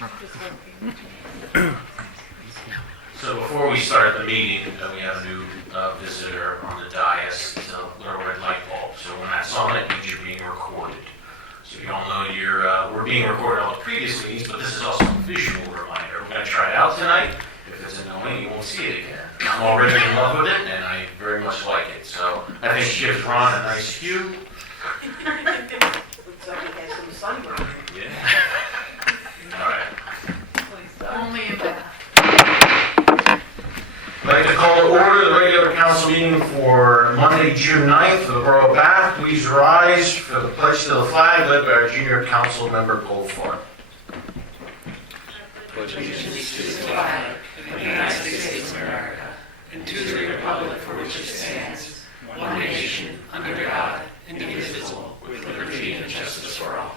So before we start the meeting, we have a new visitor on the dais. It's a little red light bulb. So when that's on, it means you're being recorded. So you all know we're being recorded on the previous meetings, but this is also a visual reminder. We're going to try it out tonight. If it's annoying, you won't see it again. I'm already in love with it, and I very much like it. So I think it gives Ron a nice cue. Looks like he has some sunburn. Yeah. All right. Only in that. I'd like to call to order the regular council meeting for Monday, June 9th for the Borough of Bath. Please rise for the pledge to the flag led by our junior council member Goldfarb. Pledge allegiance to the flag of the United States of America and to the republic for which it stands, one nation, under God, indivisible, with liberty and justice for all.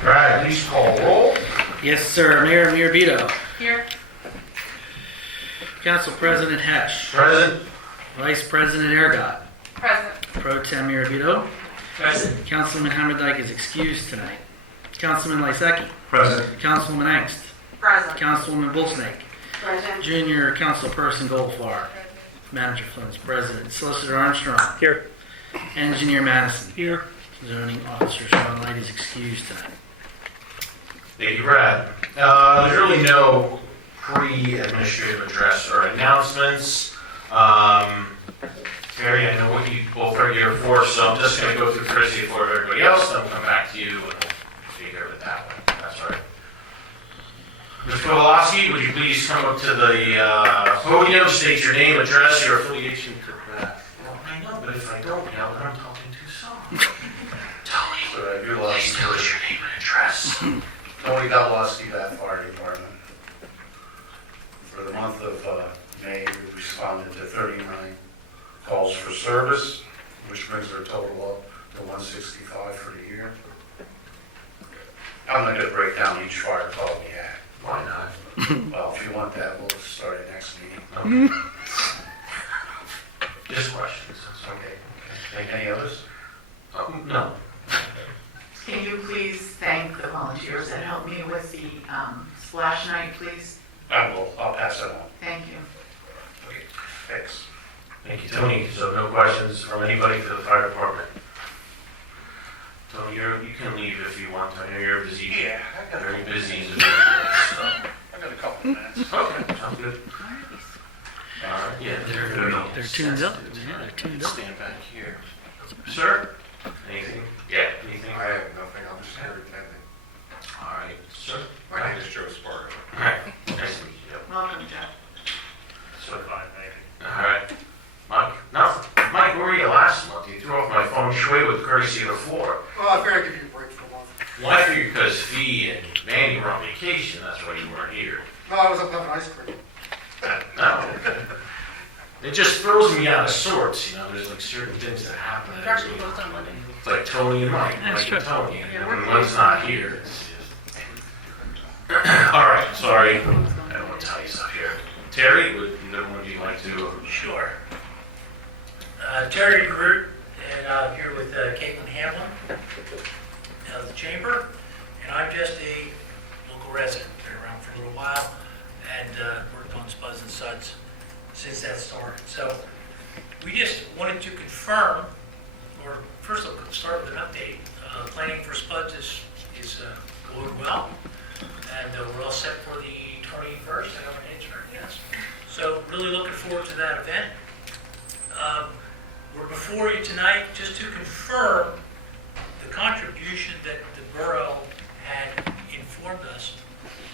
All right, please call roll. Yes, sir. Mayor Mirabito. Here. Council President Hesh. Present. Vice President Ergot. Present. Pro Tem Mirabito. Present. Councilman Hammerdike is excused tonight. Councilman Lysecki. Present. Councilwoman Angst. Present. Councilwoman Bullsnake. Present. Junior Councilperson Goldfarb. Manager Flynn is president. Solicitor Armstrong. Here. Engineer Madison. Here. Zoning Officer Sean Light is excused tonight. Thank you, Brad. There's really no pre-administrative address or announcements. Terry, I know what you both are here for, so I'm just going to go through courtesy for everybody else, then we'll come back to you and we'll take care of it that way. That's all right. Mr. Kowalski, would you please come up to the podium, state your name, address, your affiliation to Brad? Well, I know, but if I don't now, then I'm talking too soft. Tony, please tell us your name and address. Tony Kowalski, Bath Fire Department. For the month of May, we responded to 39 calls for service, which brings our total up to 165 for the year. I'm not going to break down each fire call we had. Why not? Well, if you want that, we'll start it next meeting. Okay. Just questions. Okay. Any others? No. Can you please thank the volunteers that helped me with the splash night, please? I will. I'll pass it on. Thank you. Okay. Thanks. Thank you, Tony. So no questions from anybody for the fire department? Tony, you can leave if you want. I know you're busy. Yeah, I got Very busy. So. I got a couple minutes. Okay, sounds good. Yeah, They're tuned up. Yeah, they're tuned up. Stand back here. Sir? Anything? Yeah, anything? I have nothing. I'm just here attending. All right, sir? My name is Joe Spargo. All right, nice to meet you. Welcome, Jeff. So fine, thank you. All right. Mike? No. Mike, where were you last month? You threw off my feng shui with courtesy of the floor. Well, I figured I'd give you a break for a month. Well, I figured because Fee and Mandy were on vacation, that's why you weren't here. No, I was up having ice cream. No. It just throws me out of sorts, you know. There's like certain things that happen. We've actually closed on Monday. It's like Tony and Mike, That's Mike and true. Tony. Yeah, When we're one's not here, it's just... All right, sorry. I don't want to tell you stuff here. Terry, would you like to? Sure. Terry Groot, and I'm here with Caitlin Hamlin of the Chamber, and I'm just a local resident. Been around for a little while and worked on Spuds N Spurs since that started. So we just wanted to confirm, or first of all, start with an update. Planning for Spuds is going well, and we're all set for the 21st. I have an answer, yes. So really looking forward to that event. We're before you tonight just to confirm the contribution that the borough had informed us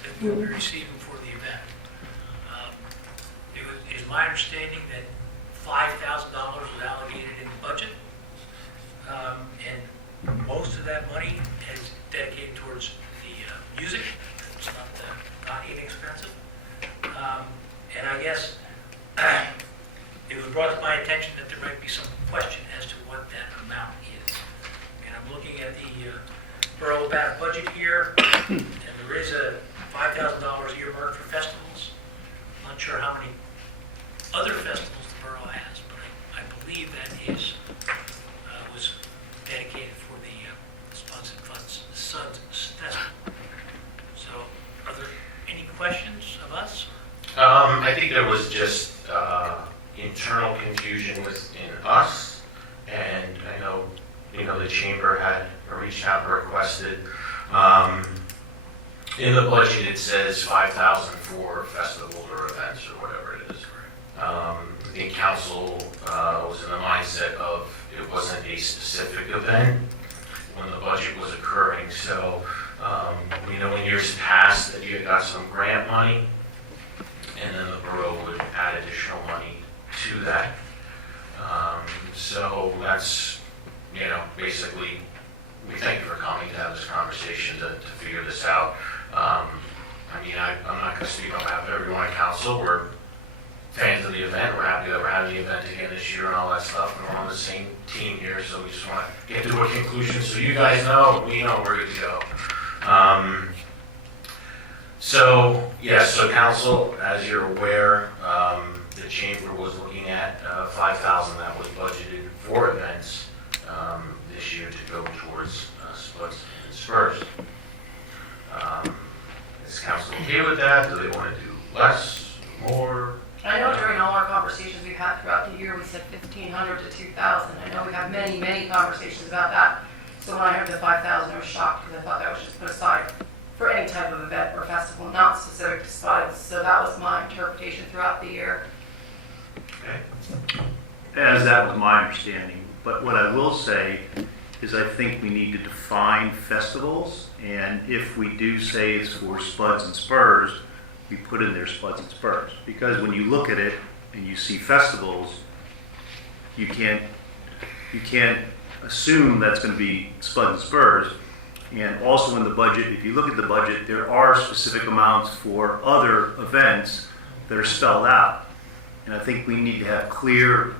that we would be receiving for the event. It is my understanding that $5,000 was allocated in the budget, and most of that money is dedicated towards the music. It's not inexpensive. And I guess it was brought to my attention that there might be some question as to what that amount is. And I'm looking at the Borough of Bath budget here, and there is a $5,000 earmarked for festivals. I'm not sure how many other festivals the borough has, but chamber had reached out and requested. In the budget, it says 5,000 for festivals or events or whatever it is. I think council was in the mindset of it wasn't a specific event when the budget was occurring. So, we know in years past that you got some grant money, and then the borough would add additional money to that. So that's, basically, we thank you for coming to have this conversation to figure this out. I'm not going to speak on behalf of everyone on council. We're fans of the event. We're happy that we're having the event again this year and all that stuff. And we're on the same team here, so we just want to get to a conclusion so you guys know, we know we're good to go. So council, as you're aware, the chamber was looking at 5,000 that was budgeted for events this year to go towards Spuds N Spurs. Is council okay with that? Do they want to do less, more? I know during all our conversations we've had throughout the year, we said 1,500 to 2,000. I know we have many, many conversations about that. So when I heard the 5,000, I was shocked because I thought that was just put aside for any type of event or festival, not specific to Spuds. So that was my interpretation throughout the year. Okay. As that was my understanding. But what I will say is I think we need to define festivals, and if we do say it's for Spuds N Spurs, we put in there Spuds N Spurs. Because when you look at it and you see festivals, you can't assume that's going to be Spuds N Spurs. And also in the budget, if you look at the budget, there are specific amounts for other events that are spelled out. And I think we need to have clear,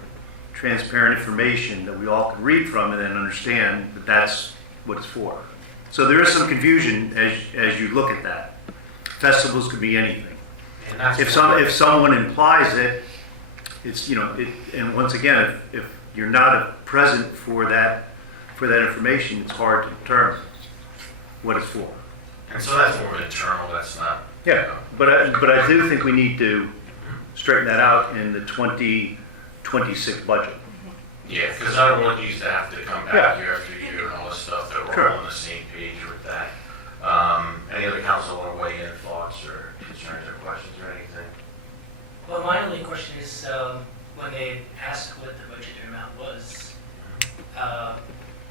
transparent information that we all can read from and then understand that that's what it's for. So there is some confusion as you look at that. Festivals could be anything. And that's If someone implies it, it's, and once again, if you're not present for that information, it's hard to determine what it's for. And so that's more internal, that's not. Yeah, but I do think we need to straighten that out in the 2026 budget. Yeah, because I don't want you to have to come back Yeah. year after year and all this stuff, that we're Sure. all on the same page with that. Any other council want to weigh in, thoughts or concerns or questions or anything? Well, my only question is, when they asked what the budget amount was,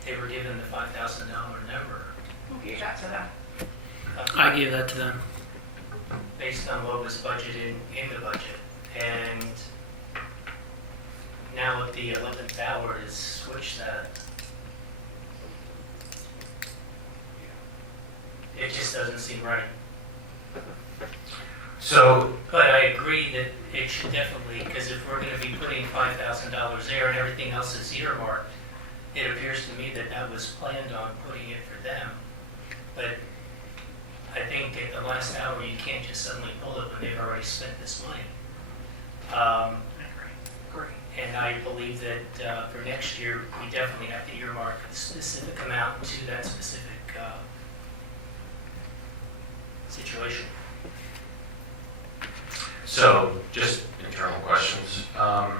they were given the $5,000 number. We'll get back to that. I gave that to them. Based on what was budgeted in the budget. And now at the 11th hour is switch that. It just doesn't seem right. So, But I agree that it should definitely, because if we're going to be putting $5,000 there and everything else is earmarked, it appears to me that that was planned on putting it for them. But I think at the last hour, you can't just suddenly pull it when they've already spent this money. Great. And I believe that for next year, we definitely have to earmark a specific amount to that specific situation. So, just internal questions. I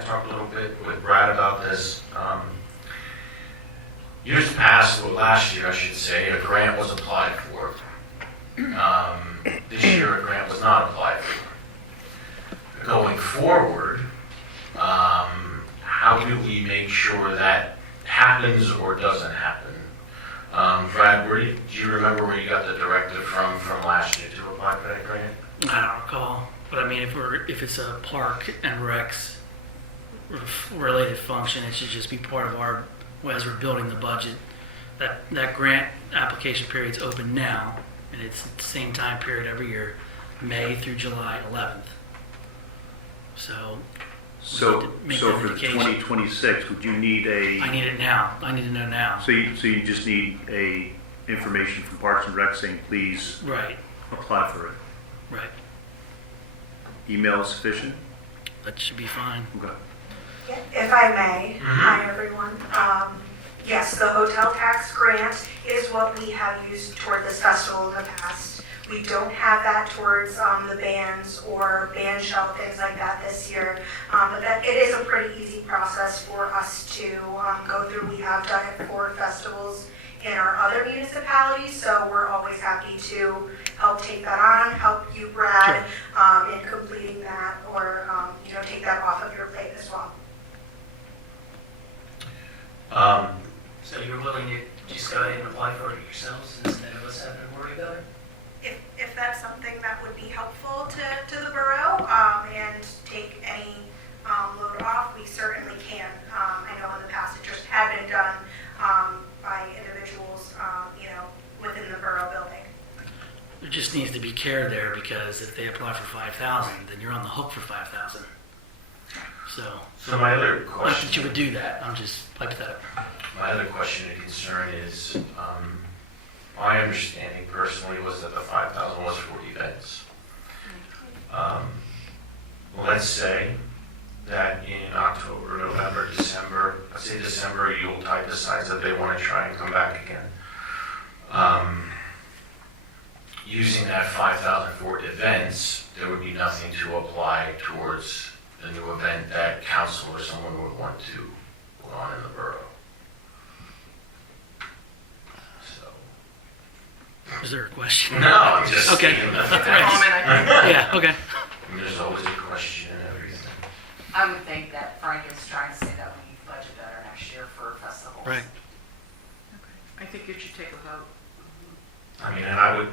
talked a little bit with Brad about this. Years past, well, last year I should say, a grant was applied for. This year a grant was not applied for. Going forward, how do we make sure that happens or doesn't happen? Brad, do you remember where you got the directive from last year to apply for that grant? I don't recall, but I mean, if it's a park and recs related function, it should just be part of our, as we're building the budget. That grant application period's open now, and it's the same time period every year, May through July 11th. So So make for that indication. 2026, would you need I need it now. I need to know now. so you just need information from Parks and Rec saying, please Right, apply for it? right. Email is sufficient? That should be fine. Okay. If I may, hi everyone. Yes, the hotel tax grant is what we have used toward this festival in the past. We don't have that towards the bands or band shell, things like that this year. But that it is a pretty easy process for us to go through. We have done it for festivals in our other municipalities, so we're always happy to help take that on, help you, Brad, in completing that, or take that off of your plate as well. So you're willing to just go ahead and apply for it yourselves instead of us having to worry about it? If that's something that would be helpful to the borough and take any load off, we certainly can. I know in the past it just had been done by individuals, within the borough building. There just needs to be care there, because if they apply for 5,000, then you're on the hook for 5,000. So, my other not that question, you would do that, I'm just hypothetical. my other question and concern is, my understanding personally was that the 5,000 was for events. Let's say that in October, November, December, let's say December, Yuletide decides that they want to try and come back again. Using that 5,000 for events, there would be nothing to apply towards the new event that council or someone would want to put on in the borough. So, Is there a question? no, I'm just Okay. stating the It's a facts. comment, I think. Yeah, okay. And there's always a question and everything. I would think that Frank is trying to say that we need to budget better next year for festivals. Right. I think you should take a vote. I mean, and I would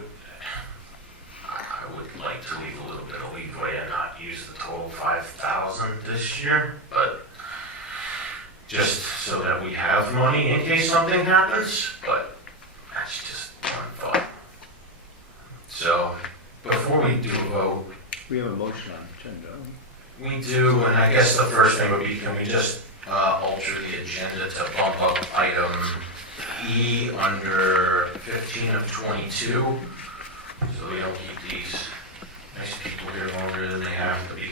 like to leave a little bit of leeway and not use the total 5,000 this year, but just so that we have money in case something happens, but that's just one thought. So, before we do a vote, We have a motion on the agenda. we do, and I guess the first thing would be, can we just alter the agenda to bump up item E under 15 of 22, so we don't keep these nice people here longer than they have to be.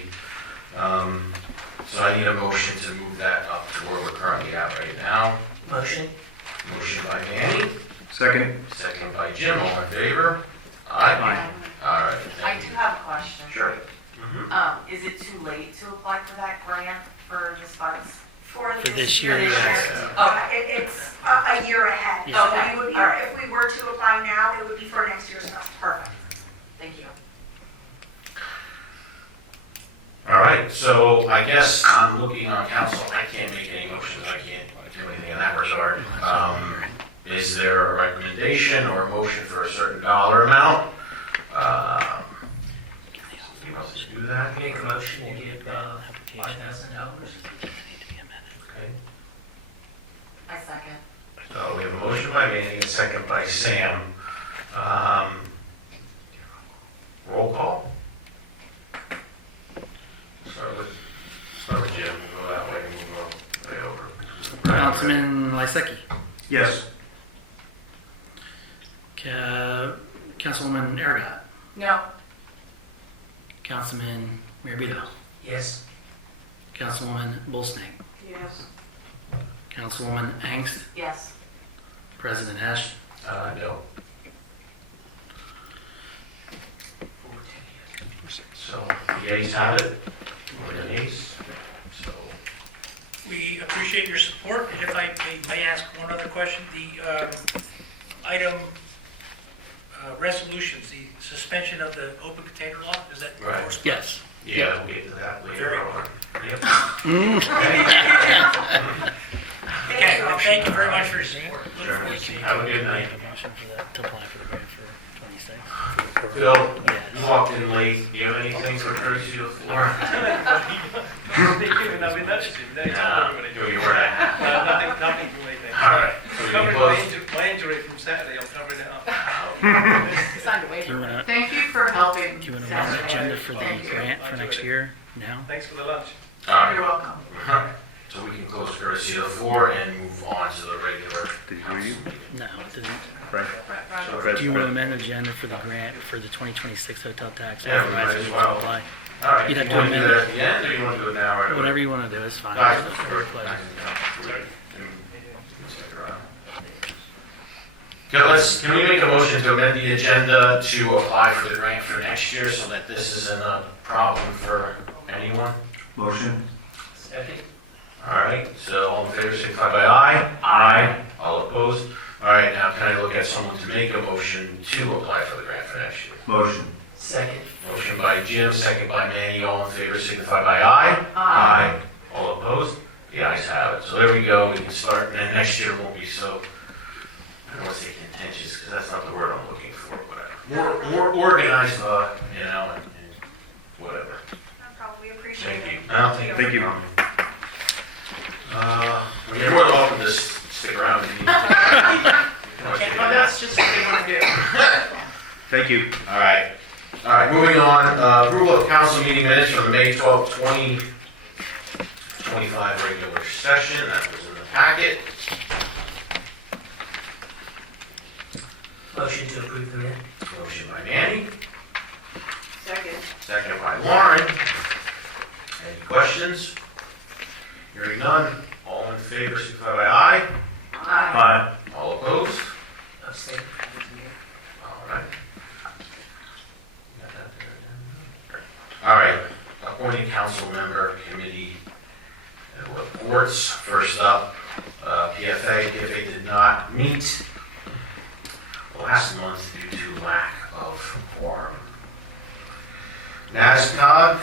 So I need a motion to move that up to where we're currently at right now. Motion? Motion by Manny, Second. second by Jim, all in favor? Aye. All right. I thank do you. have a question. Sure. Is it too late to apply for that grant for the Spuds? For this year, yes. It's a year ahead. Yeah. So we would be, All right. if we were to apply now, it would be for next year's stuff. Perfect. Thank you. All right, so I guess I'm looking on council, I can't make any motions, I can't do anything in that regard. Is there a recommendation or a motion for a certain dollar amount? You want to do that? Make a motion to give $5,000. Okay. I second. So we have a motion by Manny, a second by Sam. Roll call? Start with Jim, we'll go that way and move way over. Councilman Lysecki. Yes. Councilwoman Aragot. No. Councilman Mirabito. Yes. Councilwoman Bolsnake. Yes. Councilwoman Angst. Yes. President Hesh. No. So, the ayes have it, we're the ayes, so. We appreciate your support, and if I may ask one other question, the item resolutions, the suspension of the open container law, is that? Right. Yes. Yeah, we'll get to that later Very on. Yep. Okay, well, thank you very much for your support. Look Sure. forward to seeing you. Have a good night. Motion for that, to apply for the grant for 26. Phil, you walked in late, do you have anything for courtesy of the floor? No, you were at. Nothing from me, thank you. All right, so we can Covering close. my injury from Saturday, I'm covering it up. Signed a Do you waiver. want to Thank you for helping. run the agenda for the Thank you. grant for next year now? Thanks for the lunch. All You're right, welcome. so we can close courtesy of the floor and move on to the regular. Did you hear you? No, it didn't. Frank? Do you want to amend the agenda for the grant for the 2026 hotel tax? Yeah, we might Authorize as it to well. apply? All right, You'd you have to want to do amend that at the end, or you want to do it now? Right away? Whatever you want to do is fine. Guys, Your pleasure. Can we make a motion to amend the agenda to apply for the grant for next year so that this isn't a problem for anyone? Motion? Second? All right, so all in favor, signify by aye. Aye. All opposed? All right, now can I look at someone to make a motion to apply for the grant for next year? Motion. Second. Motion by Jim, second by Manny, all in favor, signify by aye. Aye. All opposed? The ayes have it. So there we go, we can start, and then next year won't be so, I don't want to say contentious, because that's not the word I'm looking for, whatever. More organized, you know, and whatever. I probably appreciate Thank it. you. No, thank you. Thank you. You're more than welcome to stick around. if you need. Well, that's just what they want to do. Thank you. All right. All right, moving on. Approval of council meeting minutes from the May 12, 2025 regular session. That was in the packet. Motion to approve the minute. Motion by Manny, Second. second by Warren. Any questions? Hearing none. All in favor, signify by aye. Aye. All opposed? Abstain. All right. All right, appointing council member committee reports. First up, PFA did not meet last month due to lack of quorum. NASCOG,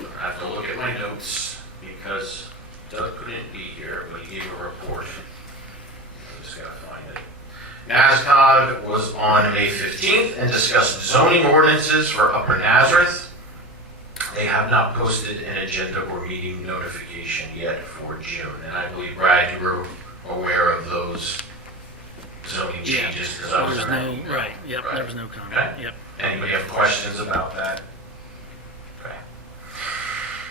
I have to look at my notes because Doug couldn't be here, but he gave a report. I just gotta find it. NASCOG was on May 15th and discussed zoning ordinances for Upper Nazareth. They have not posted an agenda or meeting notification yet for June, and I believe, Brad, you were aware of those zoning Yeah. changes because I There was was in no, that. right, yep, Right. there was no comment, Okay. yep. Anybody have questions about that? Okay.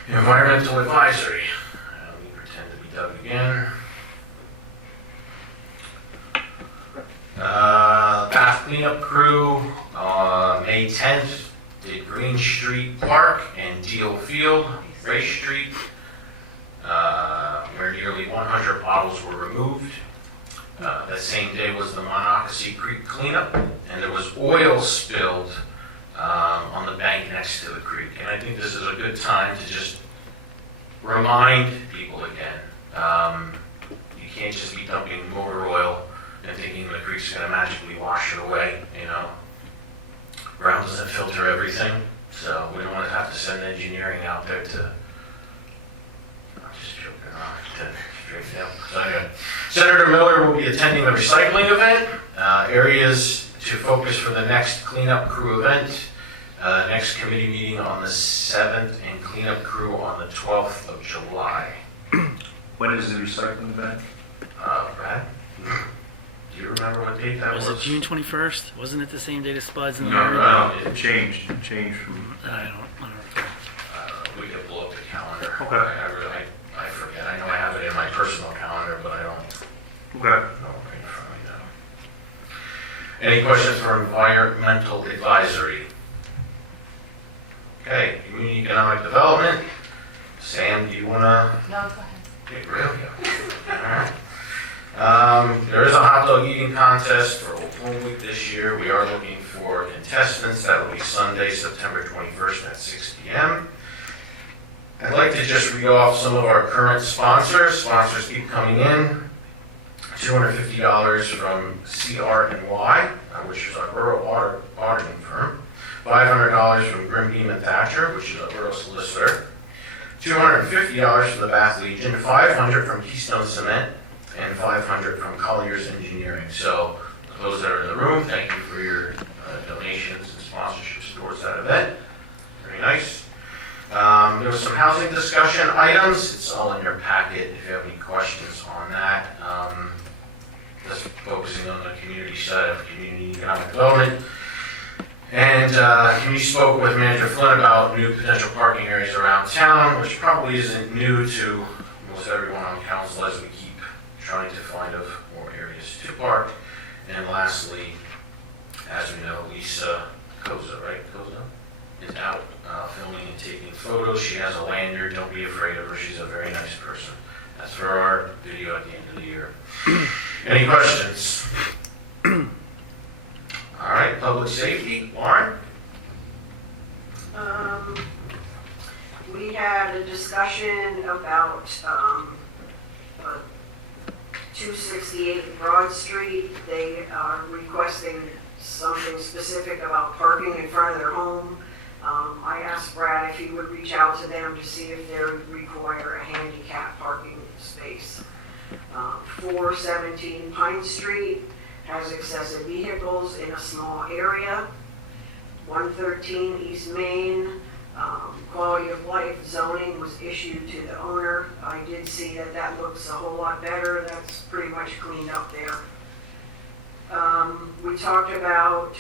Environmental advisory. Let me pretend to be Doug again. Path cleanup crew, May 10th, did Green Street Park and Deal Field, Race Street, where nearly 100 bottles were removed. That same day was the Monocacy Creek cleanup, and there was oil spilled on the bank next to the creek. And I think this is a good time to just remind people again, you can't just be dumping motor oil and thinking the creek's going to magically wash it away, you know. Ground doesn't filter everything, so we don't want to have to send engineering out there to, I'm just joking around, to straight down. So anyway, Senator Miller will be attending the recycling event. Areas to focus for the next cleanup crew event. Next committee meeting on the 7th and cleanup crew on the 12th of July. When is the recycling event? Brad, do you remember what date that was? Was it June 21st? Wasn't it the same date as Spuds N No, Spurs? it Changed from, I don't recall. we could blow up the calendar. Okay. I forget. I know I have it in my personal calendar, but I don't okay. know right in front of me now. Any questions for environmental advisory? Okay, community economic development. Sam, do you want to? No, go ahead. Really? All right. There is a hot dog eating contest for Old Home Week this year. We are looking for contestants. That will be Sunday, September 21st at 6 p.m. I'd like to just read off some of our current sponsors. Sponsors keep coming in. $250 from CR&Y, which is our borough auditing firm. $500 from Grim Beam and Thatcher, which is a borough solicitor. $250 from the Bath Legion. $500 from Keystone Cement. And $500 from Collier's Engineering. So those that are in the room, thank you for your donations and sponsorships towards that event. Very nice. There was some housing discussion items. It's all in your packet if you have any questions on that. Just focusing on the community side of community economic development. And we spoke with Manager Flynn about new potential parking areas around town, which probably isn't new to most everyone on council as we keep trying to find more areas to park. And lastly, as we know, Lisa Koza, is out filming and taking photos. She has a lanyard. Don't be afraid of her. She's a very nice person. That's for our video at the end of the year. Any questions? All right, public safety, Warren? We had a discussion about 268 Broad Street. They are requesting something specific about parking in front of their home. I asked Brad if he would reach out to them to see if they would require a handicap parking space. 417 Pine Street has excessive vehicles in a small area. 113 East Main, quality of life zoning was issued to the owner. I did see that that looks a whole lot better. That's pretty much cleaned up there. We talked about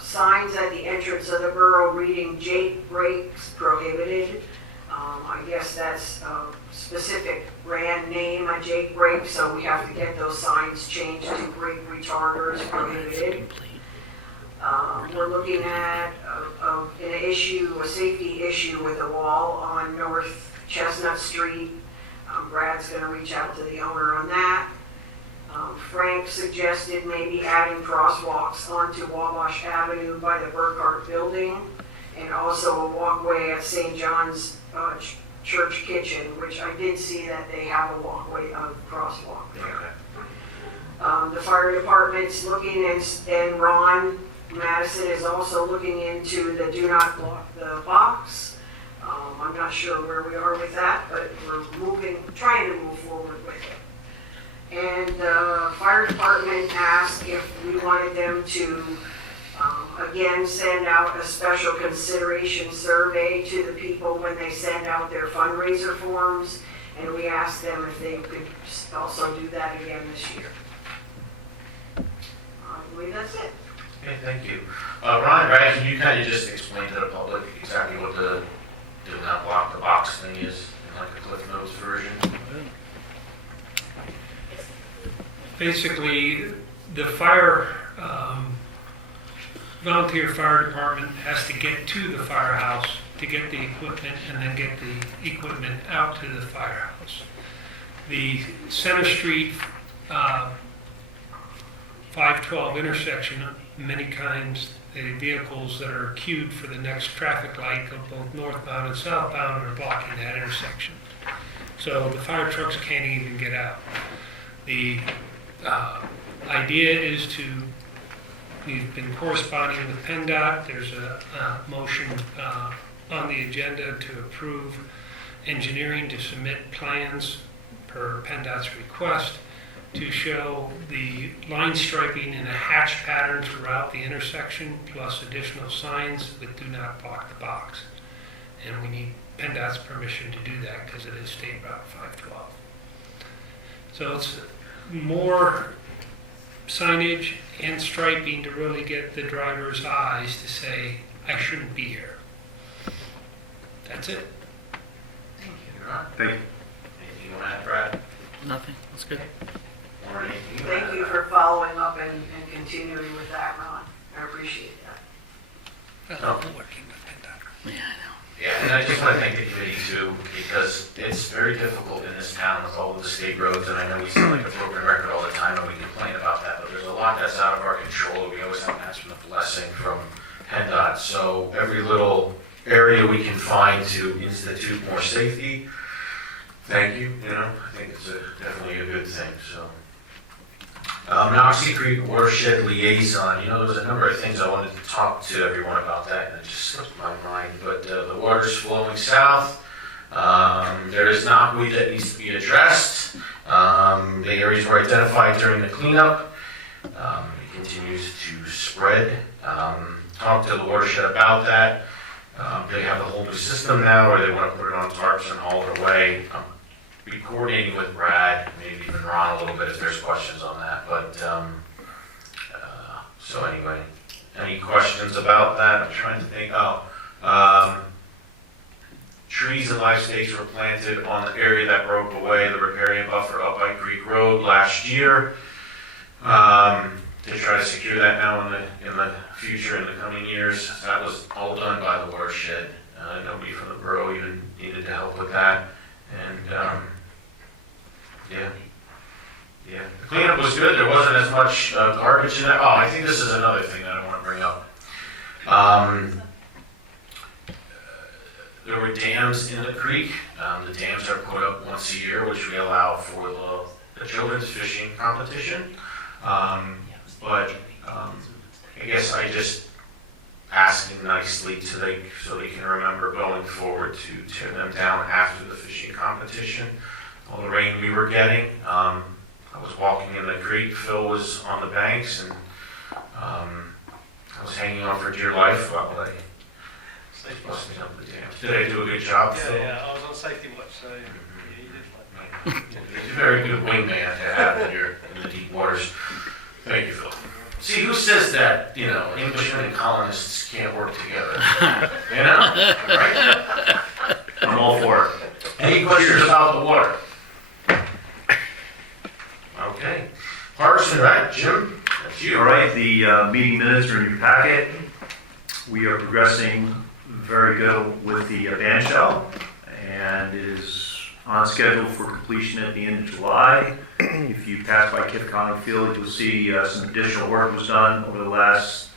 signs at the entrance of the borough reading Jake Brakes prohibited. I guess that's a specific brand name, a Jake Brake, so we have to get those signs changed to brake retarders prohibited. We're looking at a safety issue with a wall on North Chestnut Street. Brad's going to reach out to the owner on that. Frank suggested maybe adding crosswalks onto Wabash Avenue by the Burkhart Building, and also a walkway at St. John's Church Kitchen, which I did see that they have a walkway of crosswalk there. The fire department's looking, and Ron Madison is also looking into the do not block the box. I'm not sure where we are with that, but we're trying to move forward with it. And the fire department asked if we wanted them to, again, send out a special consideration survey to the people when they send out their fundraiser forms. And we asked them if they could also do that again this year. I believe that's it. Okay, thank you. Ron, Brad, can you kind of just explain to the public exactly what the do not block the box thing is, in like a Cliff Notes version? Basically, the volunteer fire department has to get to the firehouse to get the equipment and then get the equipment out to the firehouse. The Center Street 512 intersection, many times the vehicles that are queued for the next traffic light of both northbound and southbound are blocking that intersection. So the fire trucks can't even get out. The idea is we've been corresponding with PennDOT. There's a motion on the agenda to approve engineering to submit plans per PennDOT's request to show the line striping in a hatch pattern throughout the intersection, plus additional signs that do not block the box. And we need PennDOT's permission to do that because it is State Route 512. So it's more signage and striping to really get the driver's eyes to say, I shouldn't be here. That's it. Thank you, Ron. Thank you. Anything you want to add, Brad? Nothing, that's good. Or anything you Thank wanna you add? for following up and continuing with that, Ron. I appreciate that. Working with PennDOT. Yeah, I know. Yeah, and I just want to thank the committee too, because it's very difficult in this town with all of the state roads, and I know we sound like a broken record all the time, and we complain about that, but there's a lot that's out of our control. We always have to ask for the blessing from PennDOT, so every little area we can find to institute more safety, thank you, I think it's definitely a good thing, so. Noxie Creek Watershed Liaison, there was a number of things I wanted to talk to everyone about that, and it just slipped my mind, but the water's flowing south. There is knotweed that needs to be addressed. The areas were identified during the cleanup. It continues to spread. Talked to the watershed about that. They have a whole new system now where they want to put it on tarps and haul it away. Be coordinating with Brad, maybe even Ron a little bit if there's questions on that. But so anyway, any questions about that? I'm trying to think. Trees and live stakes were planted on the area that broke away, the riparian buffer up by Creek Road last year. To try to secure that now in the future, in the coming years. That was all done by the watershed. Nobody from the borough even needed to help with that. And Yeah, the cleanup was good. There wasn't as much garbage in there. Oh, I think this is another thing that I want to bring up. There were dams in the creek. The dams are put up once a year, which we allow for the children's fishing competition. But I guess I just asked them nicely so they can remember going forward to tear them down after the fishing competition. All the rain we were getting. I was walking in the creek. Phil was on the banks, and I was hanging on for dear life while they busting up the dams. Did I do a good job, Phil? Yeah, I was on safety watch, so yeah, you did fine. He's a very good wingman to have in the deep waters. Thank you, Phil. See, who says that, Englishmen and colonists can't work together? Right? I'm all for it. Any questions about the water? Okay. Parks and Rec, Jim, that's you. All right, the meeting minutes are in your packet. We are progressing very good with the band shell, and it is on schedule for completion at the end of July. If you pass by Kip Conley Field, you'll see some additional work was done over the last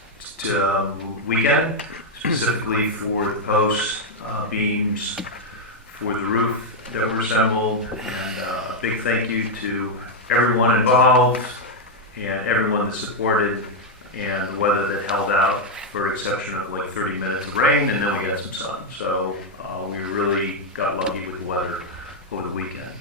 weekend, specifically for the posts, beams, for the roof that were assembled, and a big thank you to everyone involved and everyone that supported, and the weather that held out for an exception of like 30 minutes of rain, and then we got some sun. So we really got lucky with the weather over the weekend.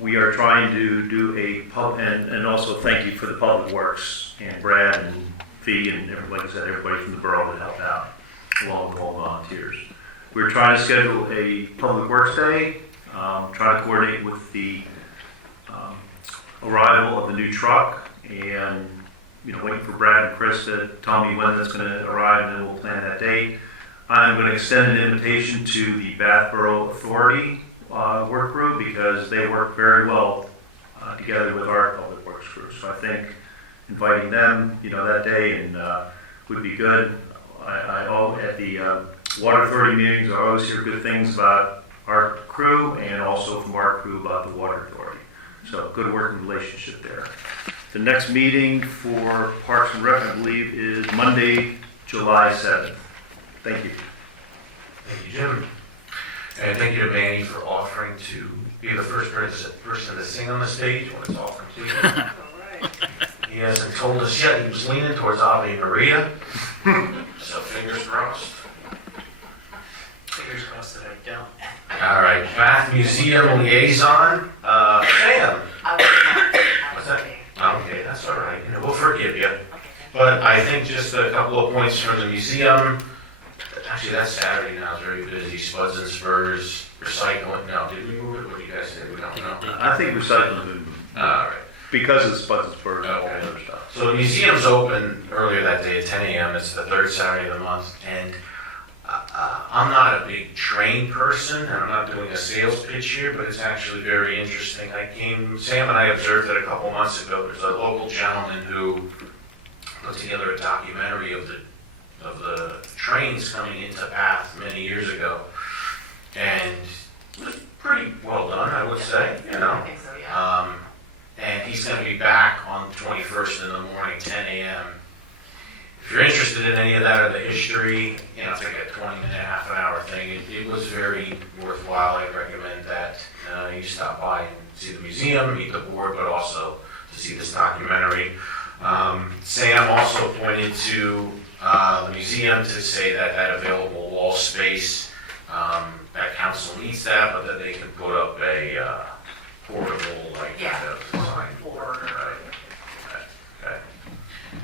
We are trying to do and also thank you for the Public Works and Brad and Fee and like I said, everybody from the borough that helped out, along with all the volunteers. We're trying to schedule a Public Works Day, trying to coordinate with the arrival of the new truck, and waiting for Brad and Chris to tell me when that's going to arrive, and then we'll plan that date. I'm going to extend an invitation to the Bath Borough Authority work group, because they work very well together with our Public Works crew. So I think inviting them, that day and would be good. At the Water Authority meetings, I always hear good things about our crew and also from our crew about the Water Authority. So good working relationship there. The next meeting for Parks and Rec, I believe, is Monday, July 7th. Thank you. Thank you, Jim. And thank you to Manny for offering to be the first person to sing on the stage when it's all completed. All right. He hasn't told us yet. He was leaning towards Ave Maria. So fingers crossed. Fingers crossed that I don't. All right, Bath Museum Liaison, Sam. What's that? Okay, that's all right. We'll forgive you. But I think just a couple of points from the museum. Actually, that Saturday now is very busy. Spuds N Spurs, recycling. No, did we move it? What do you guys say? We don't know. I think recycling would, All right. because of Spuds N Spurs and all Okay. that other stuff. So the museum's open earlier that day at 10 a.m. It's the third Saturday of the month. And I'm not a big train person, and I'm not doing a sales pitch here, but it's actually very interesting. Sam and I observed it a couple months ago. There's a local gentleman who put together a documentary of the trains coming into Bath many years ago. And it was pretty well done, I would say, I think so, yeah. And he's going to be back on the 21st in the morning, 10 a.m. If you're interested in any of that or the history, it's like a 20-minute, half-an-hour thing. It was very worthwhile. I'd recommend that you stop by and see the museum, meet the board, but also to see this documentary. Sam also pointed to the museum to say that available wall space, that council needs that, but that they can put up a portable, kind of sign board. Right. Okay.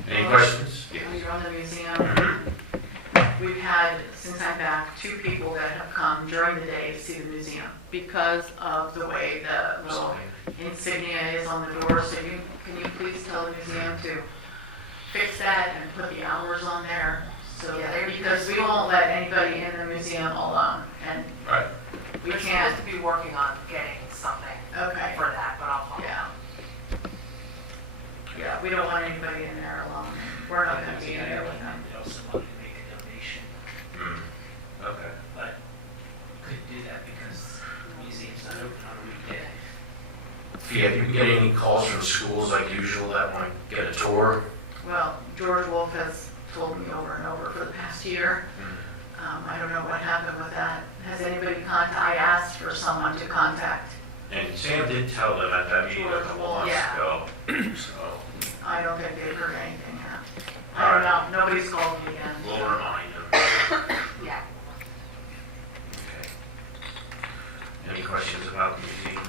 Any questions? When you're on the museum, we've had, since I'm back, 2 people that have come during the day to see the museum because of the way the little insignia is on the door. So can you please tell the museum to fix that and put the hours on there? So because we won't let anybody in the museum alone, and Right. we We're can't. supposed to be working on getting something Okay. for that, but I'll follow. Yeah. Yeah, we don't want anybody in there alone. We're not going to be in there with them. Someone can make a donation, Okay. but couldn't do that because the museum's not open on a weekday. Fee, have you been getting any calls from schools like usual that want to get a tour? Well, George Wolf has told me over and over for the past year. I don't know what happened with that. Has anybody I asked for someone to contact. And Sam did tell them at that meeting a couple months Yeah. ago, so I don't think they've heard anything yet. I don't know, nobody's called me again. we'll remind them. Yeah. Okay. Any questions about the meeting?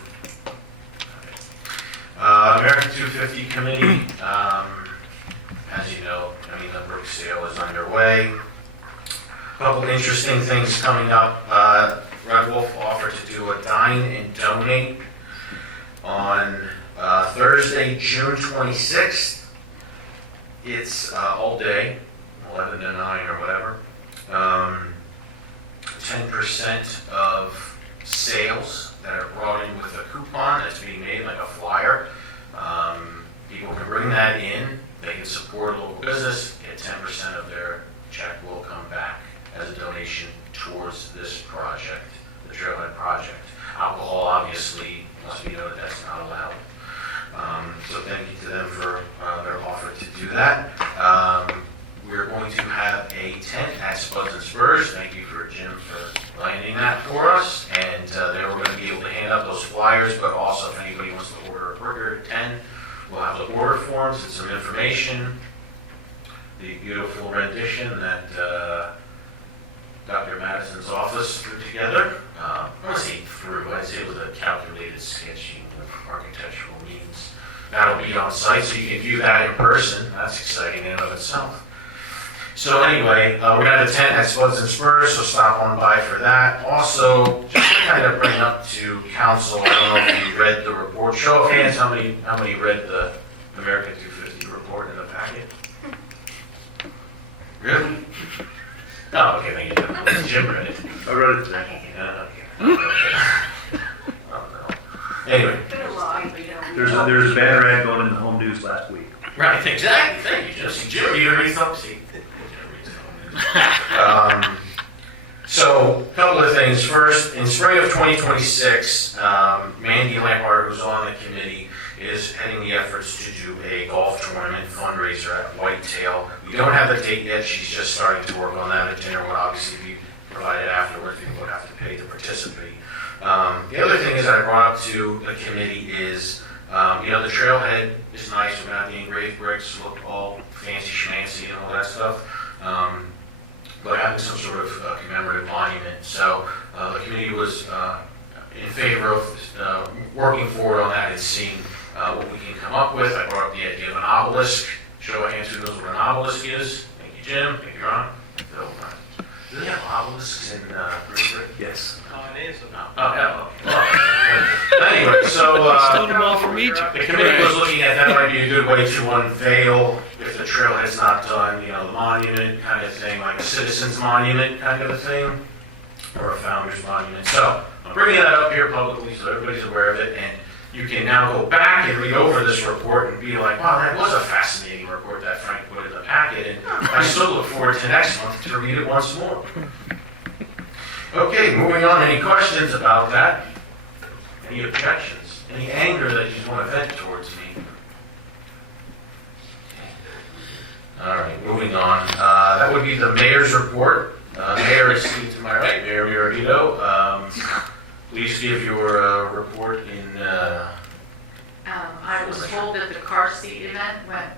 American 250 Committee, as you know, the brick sale is underway. Couple interesting things coming up. Red Wolf offered to do a dine and donate on Thursday, June 26th. It's all day, 11 to 9 or whatever. 10% of sales that are brought in with a coupon that's being made like a flyer. People can bring that in. They can support a local business, get 10% of their check will come back as a donation towards this project, the Trailhead project. Alcohol, obviously, must be noted that's not allowed. So thank you to them for their offer to do that. We're going to have a tent at Spuds N Spurs. Thank you for Jim for landing that for us. And they were going to be able to hand out those flyers, but also if anybody wants to order a burger at 10, we'll have the order forms and some information. The beautiful rendition that Dr. Madison's office threw together. I want to say through, I'd say it was a calculated sketching of architectural means. That'll be on site, so you can view that in person. That's exciting in and of itself. So anyway, we're going to have a tent at Spuds N Spurs, so stop on by for that. Also, just to kind of bring up to council, I don't know if you read the report. Show of hands, how many read the American 250 report in the packet? Really? Oh, okay, thank you. Jim read it. I wrote it today. Yeah, okay. Oh, no. Anyway. There's a banner ad going in the home news last week. Right, exactly. Thank you, Jesse. Jim, you already thought, see. So, a couple of things. First, in spring of 2026, Mandy Lampard, who's on the committee, is heading the efforts to do a golf tournament fundraiser at Whitetail. We don't have the date yet. She's just starting to work on that. The dinner would obviously be provided afterwards. People would have to pay to participate. The other thing is I brought up to the committee is, the trailhead is nice. We're not the engraved bricks, look all fancy schmancy and all that stuff. But having some sort of commemorative monument. So the committee was in favor of working forward on that and seeing what we can come up with. I brought up the idea of an obelisk. Show of hands who knows what an obelisk is. Thank you, Jim. Thank you, Ron. Do they have obelisks in Greenbrick? Yes. It is. Oh, yeah. Well, anyway, so Stole them all from Egypt. the committee was looking at that might be a good way to unveil, if the trailhead's not done, the monument kind of thing, like a citizen's monument kind of a thing, or a founder's monument. So I'm bringing that up here publicly so everybody's aware of it, and you can now go back and read over this report and be like, wow, that was a fascinating report that Frank put in the packet, and I still look forward to next month to read it once more. Okay, moving on. Any questions about that? Any objections? Any anger that you want to vent towards me? All right, moving on. That would be the mayor's report. Mayor is seated to my right, Mayor Mirabito. Please give your report in... I was told that the car seat event went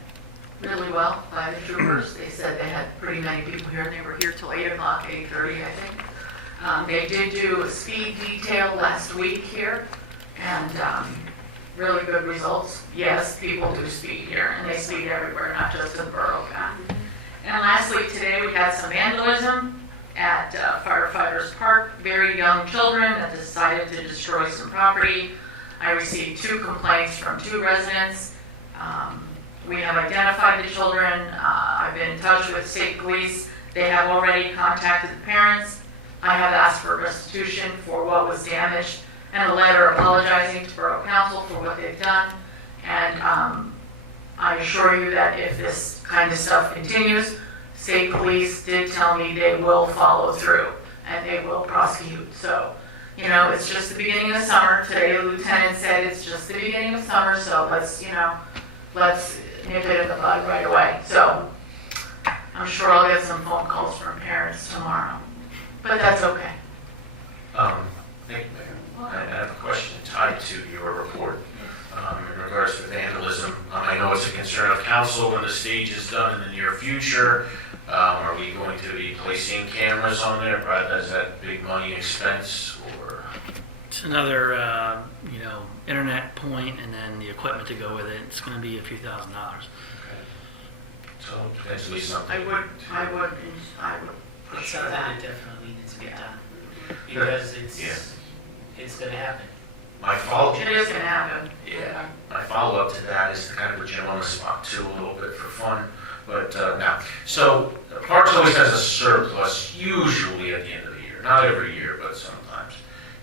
really well by the troopers. They said they had pretty many people here, and they were here till 8 o'clock, 8:30, I think. They did do a speed detail last week here, and really good results. Yes, people do speed here, and they speed everywhere, not just in Borough Council. And lastly, today we had some vandalism at Firefighters Park. Very young children that decided to destroy some property. I received 2 complaints from 2 residents. We have identified the children. I've been in touch with state police. They have already contacted the parents. I have asked for restitution for what was damaged and a letter apologizing to Borough Council for what they've done. And I assure you that if this kind of stuff continues, state police did tell me they will follow through and they will prosecute. So You know, it's just the beginning of summer. Today the lieutenant said it's just the beginning of summer, so let's nip it in the bud right away. So I'm sure I'll get some phone calls from parents tomorrow, but that's okay. Thank you, Mayor. I have a question tied to your report in regards to vandalism. I know it's a concern of council when the stage is done in the near future. Are we going to be placing cameras on there? Is that big money expense or? It's another, internet point and then the equipment to go with it. It's going to be a few $1,000s. So potentially something. I would It's push for something that. that definitely needs to get done, because it's gonna happen. My follow-up. It is gonna happen. Yeah, my follow-up to that is to kind of put you on the spot too, a little bit for fun. But now, so Parks always has a surplus, usually at the end of the year. Not every year, but sometimes.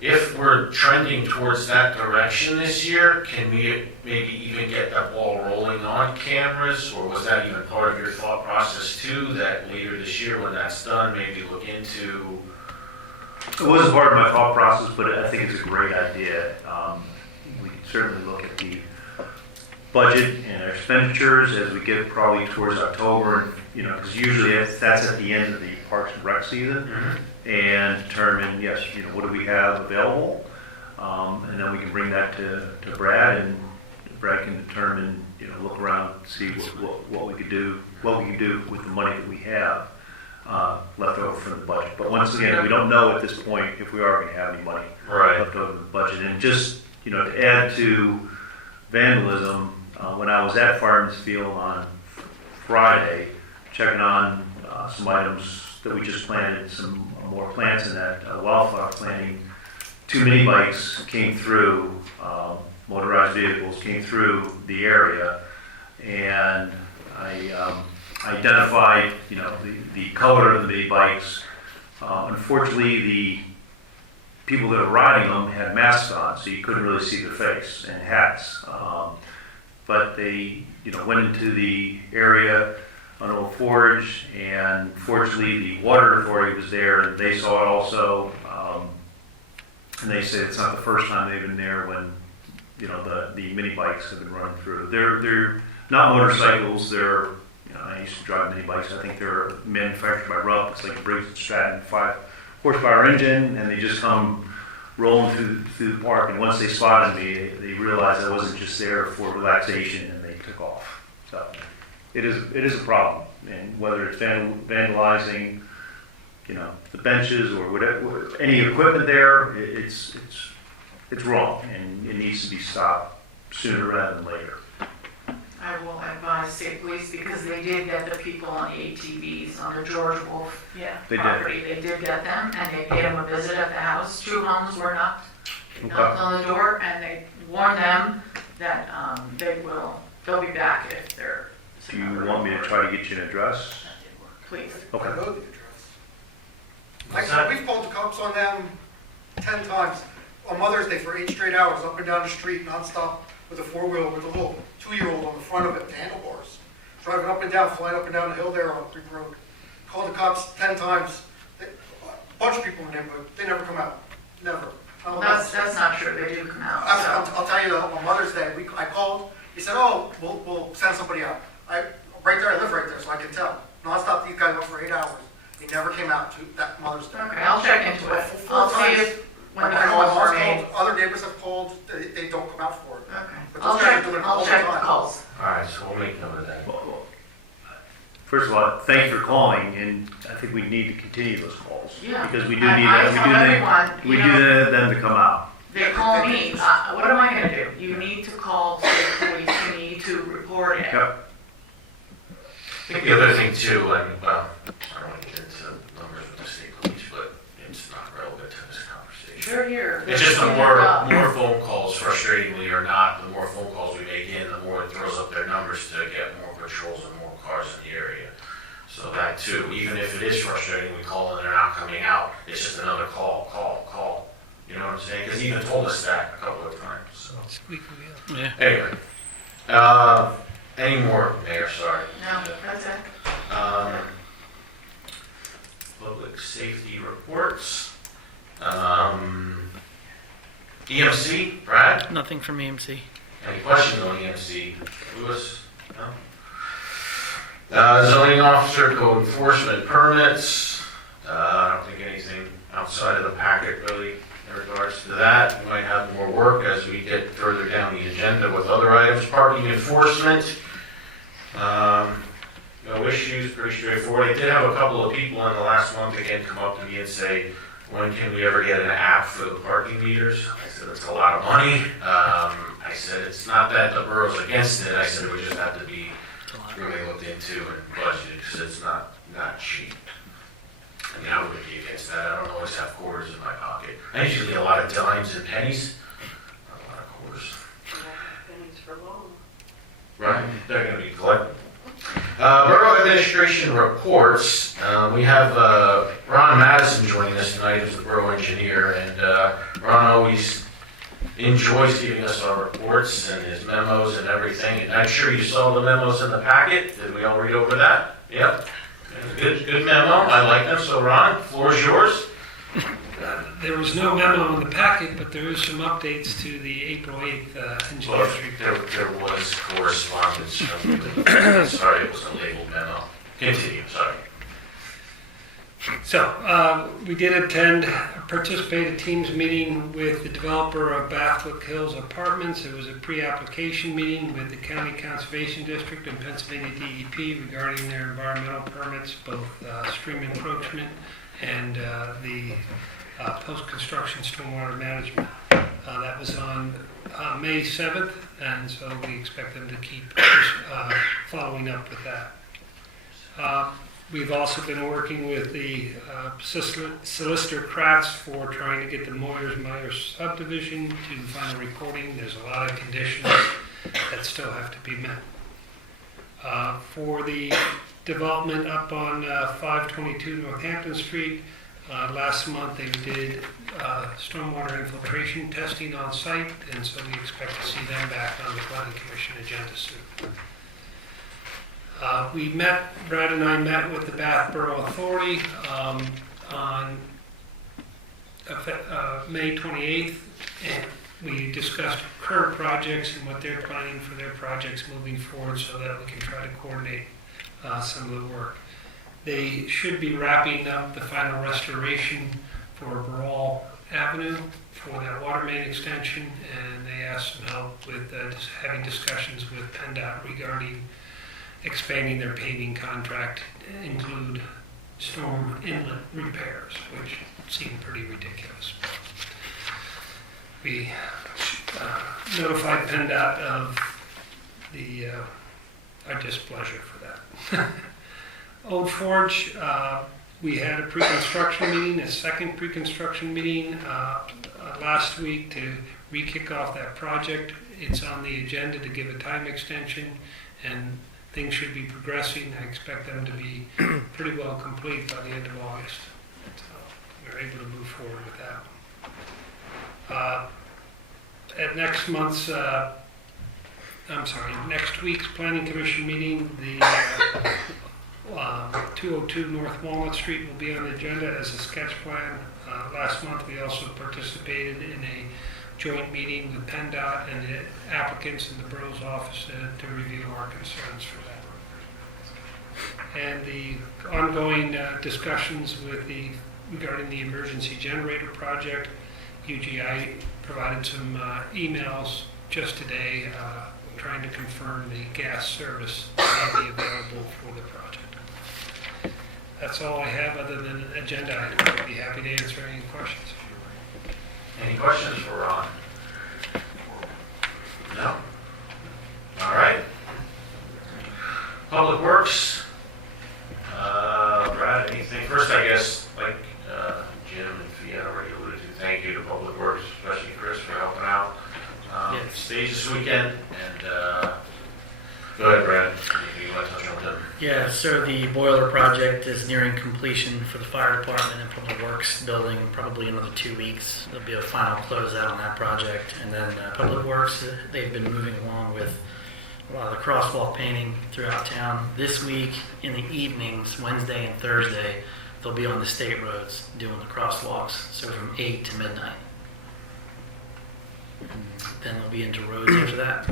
If we're trending towards that direction this year, can we maybe even get that ball rolling on cameras? Or was that even part of your thought process too, that later this year when that's done, maybe look into? It wasn't part of my thought process, but I think it's a great idea. We can certainly look at the budget and our expenditures as we get probably towards October, and, because usually that's at the end of the Parks and Rec season, and determine, yes, what do we have available, and then we can bring that to Brad, and Brad can determine, look around, see what we could do, with the money that we have left over from the budget. But once again, we don't know at this point if we are going to have any money left over in the budget. And just, to add to vandalism, when I was at Fireman's Field on Friday, checking on some items that we just planted, some more plants in that wildflower planting, 2 mini bikes came through, motorized vehicles came through the area, and I identified, the color of the mini bikes. Unfortunately, the people that were riding them had masks on, so you couldn't really see their face, and hats. But they, went into the area on Old Forge, and fortunately the water authority was there, and they saw it also. And they said it's not the first time they've been there when, the mini bikes have been running through. They're not motorcycles. They're, I used to drive mini bikes. I think they're manufactured by Rupp. It's like a Briggs & Stratton 5 horsepower engine, and they just come rolling through the park. And once they spotted me, they realized I wasn't just there for relaxation, and they took off. So it is a problem, and whether it's vandalizing, the benches or whatever, any equipment there, it's wrong, and it needs to be stopped sooner rather than later. I will advise state police because they did get the people on the ATVs on the George Wolf They did. property. They did get them, and they paid them a visit at the house. 2 homes were knocked on the door, and they warned them that they'll be back if they're. Do you want me to try to get you an address? Please. Okay. I know the address. We've called the cops on them 10 times on Mother's Day for 8 straight hours, up and down the street, nonstop, with a 4-wheeler with a little 2-year-old on the front of it, the handlebars, driving up and down, flying up and down the hill there on Creek Road. Called the cops 10 times. A bunch of people in the neighborhood, they never come out. Never. Well, that's not true. They do come out. So. I'll tell you, on Mother's Day, I called. He said, "Oh, we'll send somebody out." Right there, I live right there, so I can tell. Nonstop, these guys went for 8 hours. They never came out to that Mother's Day. Okay, I'll check into it. I'll see if when the I know calls my are mom's made. called, other neighbors have called, they don't come out for it. Okay. But I'll those guys check. are doing it I'll all the check the time. calls. All right, so we'll make note of that. Well, first of all, thank you for calling, and I think we need to continue those calls. Yeah. Because we do I need tell everyone, we you do know, need them to come out. They call me. What am I going to do? You need to call state police. You need to report it. Yep. I think the other thing too, and I don't want to get into numbers with the state police, but it's not relevant to this conversation. They're here. It's just the They're more picking up. phone calls, frustratingly or not, the more phone calls we make in, the more it throws up their numbers to get more patrols and more cars in the area. So that too, even if it is frustrating, we call and they're not coming out, it's just another call. You know what I'm saying? Because he even told us that a couple of times, so. Yeah. Anyway, any more, Mayor, sorry. No, that's it. Public safety reports. EMC, Brad? Nothing from EMC. Any questions on EMC? Lewis? No? Zoning officer, code enforcement permits. I don't think anything outside of the packet really in regards to that. We might have more work as we get further down the agenda with other items. Parking enforcement. No issues, pretty straightforward. I did have a couple of people in the last month again come up to me and say, when can we ever get an app for the parking meters? I said, it's a lot of money. I said, it's not that the borough's against it. I said, it would just have to be really looked into and budgeted because it's not cheap. I mean, I wouldn't be against that. I don't always have quarters in my pocket. I usually get a lot of dimes and pennies, not a lot of quarters. Pennies for loan. Right, they're going to be collected. Borough administration reports. We have Ron Madison joining us tonight, who's the borough engineer, and Ron always enjoys giving us our reports and his memos and everything. And I'm sure you saw the memos in the packet. Did we all read over that? Yep. Good memo. I like them. So Ron, the floor is yours. There was no memo in the packet, but there is some updates to the April 8th engineer's report. There was correspondence. Sorry, it was a labeled memo. Continue, sorry. So, we did participate in a Teams meeting with the developer of Bathwick Hills Apartments. It was a pre-application meeting with the County Conservation District and Pennsylvania DEP regarding their environmental permits, both stream encroachment and the post-construction stormwater management. That was on May 7th, and so we expect them to keep following up with that. We've also been working with the Solicitor Kratz for trying to get the Moyers-Myers subdivision to the final reporting. There's a lot of conditions that still have to be met. For the development up on 522 Northampton Street, last month they did stormwater infiltration testing on site, and so we expect to see them back on the Planning Commission agenda soon. Brad and I met with the Bath Borough Authority on May 28th, and we discussed current projects and what they're planning for their projects moving forward so that we can try to coordinate some of the work. They should be wrapping up the final restoration for Barral Avenue for that water main extension, and they asked some help with having discussions with PennDOT regarding expanding their paving contract to include storm inlet repairs, which seem pretty ridiculous. We notified PennDOT of our displeasure for that. Old Forge, we had a pre-construction meeting, a second pre-construction meeting last week to re-kick off that project. It's on the agenda to give a time extension, and things should be progressing. I expect them to be pretty well complete by the end of August. So we're able to move forward with that. At next week's Planning Commission meeting, the 202 North Walnut Street will be on the agenda as a sketch plan. Last month we also participated in a joint meeting with PennDOT and the applicants in the borough's office to review our concerns for that. And the ongoing discussions regarding the emergency generator project, UGI provided some emails just today trying to confirm the gas service may be available for the project. That's all I have other than an agenda item. I'd be happy to answer any questions. Any questions for Ron? No? All right. Public Works. Brad, anything? First, I guess, like Jim and Fiat already alluded to, thank you to Public Works, especially Chris for helping out. Yes. Stage this weekend, and go ahead, Brad. You want to touch on that? Yeah, so the boiler project is nearing completion for the fire department and Public Works building, probably another 2 weeks. There'll be a final closeout on that project. And then Public Works, they've been moving along with a lot of the crosswalk painting throughout town. This week, in the evenings, Wednesday and Thursday, they'll be on the state roads doing the crosswalks, so from 8 to midnight. Then they'll be into roads after that.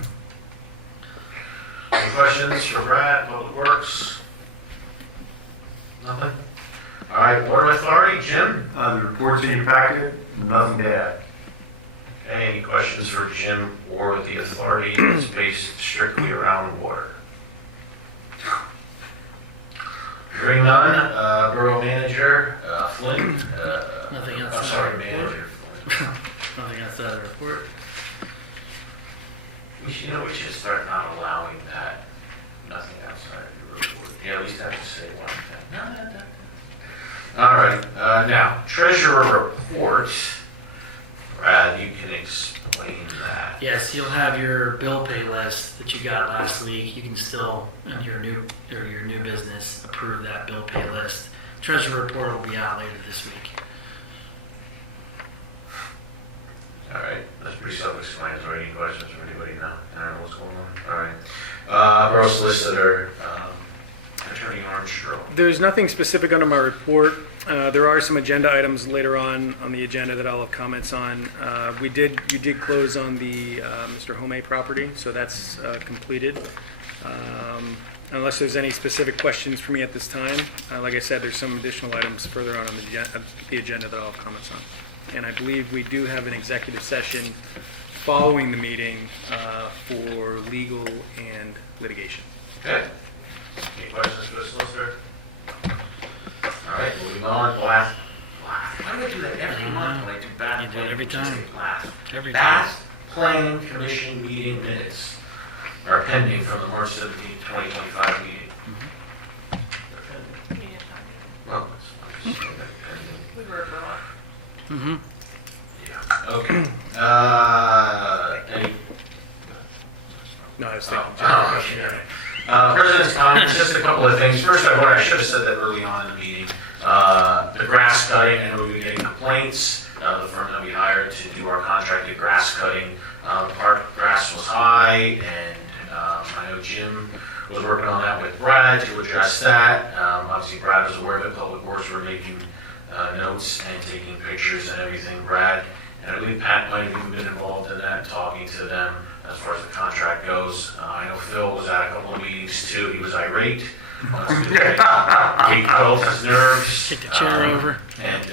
Any questions for Brad, Public Works? Nothing? All right, Water Authority, Jim? The report's in your packet, nothing to add. Okay, any questions for Jim or the authority that's based strictly around water? Hearing none, Borough Manager Flynn. Nothing else. I'm sorry, Manager Flynn. Nothing outside the report. We should start not allowing that. Nothing outside of your report. Yeah, at least have to say one thing. No. All right, now, treasurer report. Brad, you can explain that. Yes, you'll have your bill pay list that you got last week. You can still, in your new business, approve that bill pay list. Treasurer report will be out later this week. All right, that's pretty self-explanatory. Any questions for anybody now? I don't know what's going on. All right. Borough Solicitor, Attorney Armstrong. There's nothing specific under my report. There are some agenda items later on the agenda that I'll have comments on. You did close on the Mr. Homey property, so that's completed. Unless there's any specific questions for me at this time, like I said, there's some additional items further on the agenda that I'll have comments on. And I believe we do have an executive session following the meeting for legal and litigation. Okay. Any questions for the solicitor? All right, moving on. Blast. Why do I do that every month when I do Bath? You do it every time. Blast. Every Bath Planning Commission meeting minutes are pending from the March 17, 2025 meeting. They're pending. Well, it's pending. We were abroad. Mm-hmm. Yeah. Okay. Any? No, I was thinking. President's comments, just a couple of things. First, I should have said that early on in the meeting. The grass cutting, and we were getting complaints. The firm that we hired to do our contracted grass cutting, park grass was high, and I know Jim was working on that with Brad to address that. Obviously, Brad was aware of it. Public Works were making notes and taking pictures and everything. Brad, and I believe Pat might have even been involved in that, talking to them as far as the contract goes. I know Phil was at a couple of meetings too. He was irate. He quelled his nerves. Kick the chair over. And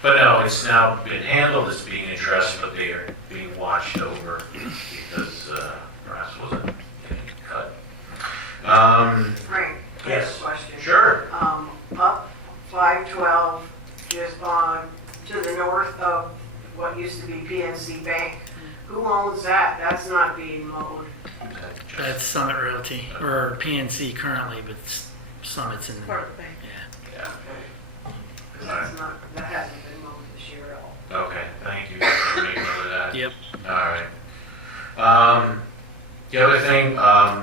but no, it's now been handled. It's being addressed, but they are being watched over because grass wasn't getting cut. Frank, I have a question. Sure. Up 512, just on to the north of what used to be PNC Bank. Who owns that? That's not being mowed. That's Summit Realty, or PNC currently, but Summit's in the... Part of the bank. Yeah. Yeah. That hasn't been mowed this year at all. Okay, thank you for making note of that. Yep. All right. The other thing,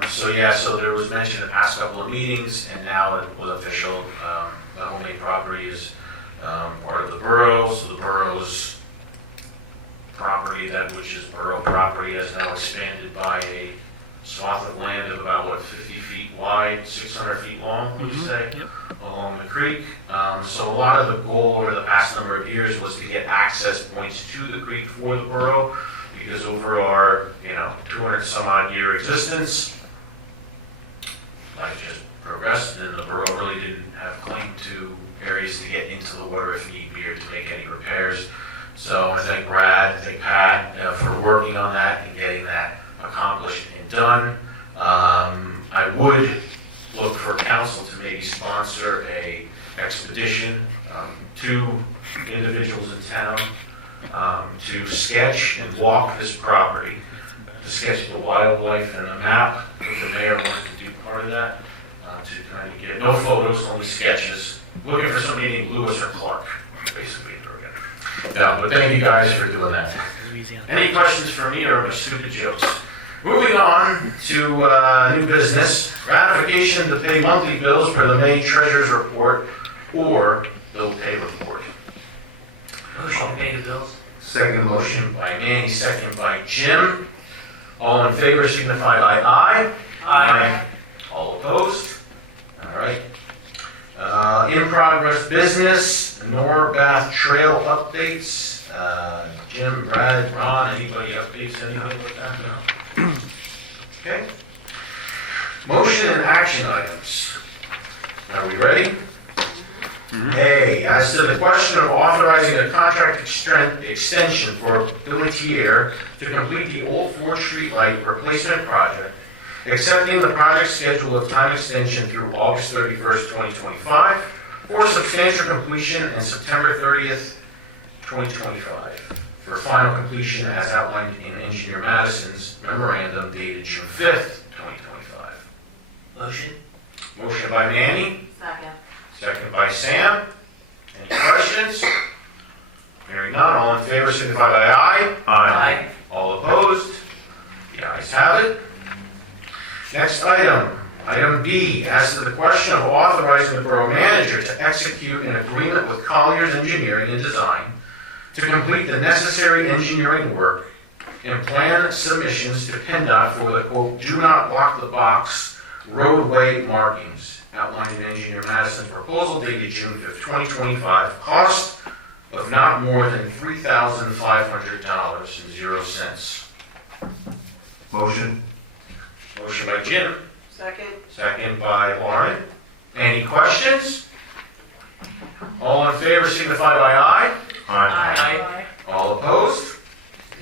so there was mention in the past couple of meetings, and now it was official. The Homey property is part of the borough, so the borough's property, which is borough property, has now expanded by a swath of land of about, 50 feet wide, 600 feet long, would you say? Yep. Along the creek. So a lot of the goal over the past number of years was to get access points to the creek for the borough, because over our, 200 some odd year existence, life just progressed, and the borough really didn't have claim to areas to get into the water if need be or to make any repairs. So I thank Brad, I thank Pat for working on that and getting that accomplished and done. I would look for council to maybe sponsor a expedition, 2 individuals in town to sketch and walk this property, to sketch the wildlife and a map. If the mayor wanted to do part of that, to kind of get, no photos, only sketches. Looking for somebody named Lewis or Clark, basically. No, but thank you guys for doing that. Any questions for me or my stupid jokes? Moving on to new business, ratification to pay monthly bills for the May treasurer's report or bill pay report. Motion to pay the bills. Second motion by Manny, second by Jim. All in favor signify by aye. Aye. All opposed? All right. In progress business, Norbath Trail updates. Jim, Brad, Ron, anybody updates anything with that? No? Okay. Motion and action items. Are we ready? A, as to the question of authorizing a contract extension for Billetier to complete the Old 4th Street light replacement project, accepting the project schedule of time extension through August 31st, 2025, for substantial completion in September 30th, 2025, for final completion as outlined in Engineer Madison's memorandum dated June 5th, 2025. Motion? Motion by Manny, Second. second by Sam. Any questions? Hearing none, all in favor signify by aye. Aye. All opposed? The ayes have it. Next item, item B, as to the question of authorizing the borough manager to execute an agreement with Colliers Engineering and Design to complete the necessary engineering work and plan submissions to PennDOT for the, quote, do not block the box roadway markings outlined in Engineer Madison's proposal dated June 5th, 2025, cost of not more than $3,500.00. Motion. Motion by Jim, Second? second by Lauren. Any questions? All in favor signify by aye. Aye. All opposed?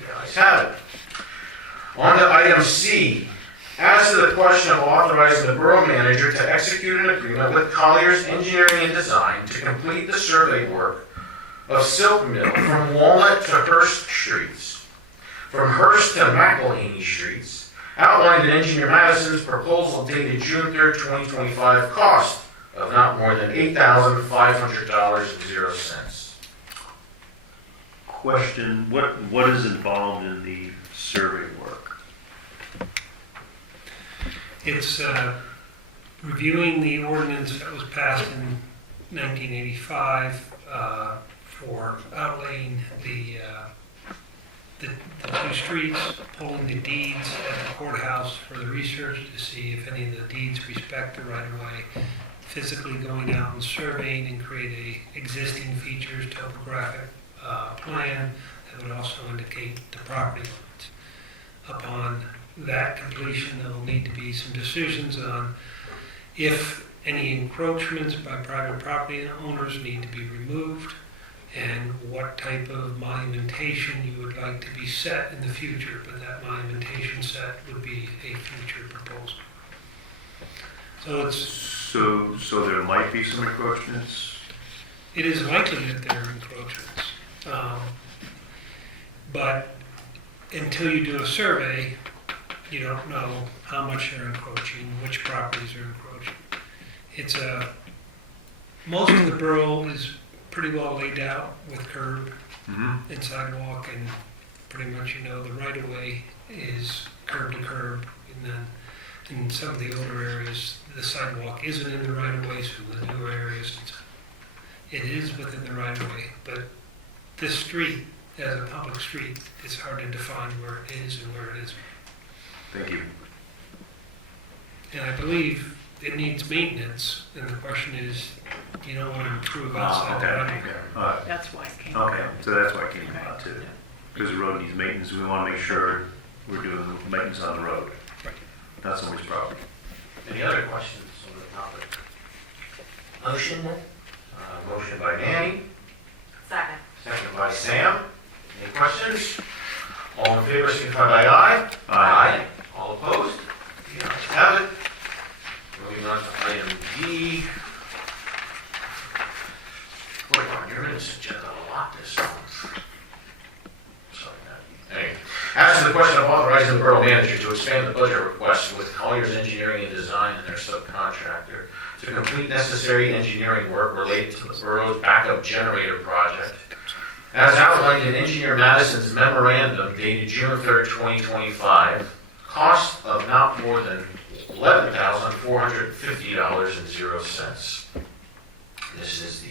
The ayes have it. On to item C. As to the question of authorizing the borough manager to execute an agreement with Colliers Engineering and Design to complete the survey work of Silk Mill from Walnut to Hurst Streets, from Hurst to McElhaney Streets, outlined in Engineer Madison's proposal dated June 3rd, 2025, cost of not more than $8,500.00. Question, what is involved in the survey work? It's reviewing the ordinance that was passed in 1985 for outlaying the two streets, pulling the deeds at the courthouse for the research to see if any of the deeds respect the right-of-way, physically going out and surveying and create a existing features topographic plan that would also indicate the property lines. Upon that completion, there will need to be some decisions on if any encroachments by private property owners need to be removed and what type of monumentation you would like to be set in the future, but that monumentation set would be a future proposal. So So there might be some encroachments? it is likely that there are encroachments. But until you do a survey, you don't know how much they're encroaching, which properties are encroaching. It's most of the borough is pretty well laid out with curb and sidewalk, and pretty much, the right-of-way is curb to curb, and then in some of the older areas, the sidewalk isn't in the right-of-way, so in the newer areas, it is within the right-of-way, but this street, as a public street, it's hard to define where it is and where it isn't. Thank you. And I believe it needs maintenance, and the question is, you don't want to improve outside the right-of-way. All right. That's why it came. Okay, so that's why it came about too. Because the road needs maintenance, we want to make sure we're doing maintenance on the road, Right. not somebody's property. Any other questions on the topic? Motion? Motion by Manny, Second. second by Sam. Any questions? All in favor signify by aye. Aye. All opposed? The ayes have it. Moving on to item D. Boy, Ron, you're in this agenda a lot this month. Sorry, not you. Anyway, as to the question of authorizing the borough manager to expand the budget request with Colliers Engineering and Design and their subcontractor to complete necessary engineering work related to the borough's backup generator project, as outlined in Engineer Madison's memorandum dated June 3rd, 2025, cost of not more than $11,450.00. This is the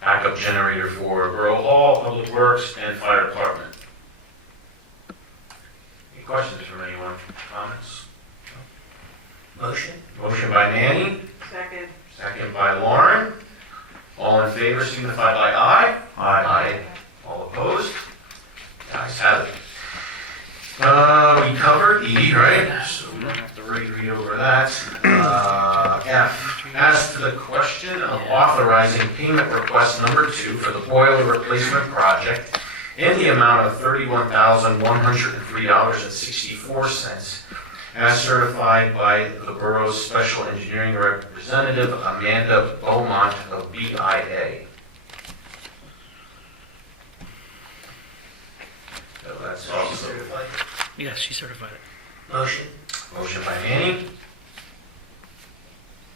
backup generator for Borough Hall, Public Works, and Fire Department. Any questions from anyone? Comments? Motion? Motion by Manny, Second? second by Lauren. All in favor signify by aye. Aye. All opposed? ayes have it. We covered E, right? So we don't have to read over that. F, as to the question of authorizing payment request number 2 for the boiler replacement project in the amount of $31,103.64, as certified by the borough's special engineering representative, Amanda Beaumont of BIA. So that's also certified. Yes, she certified it. Motion. Motion by Annie,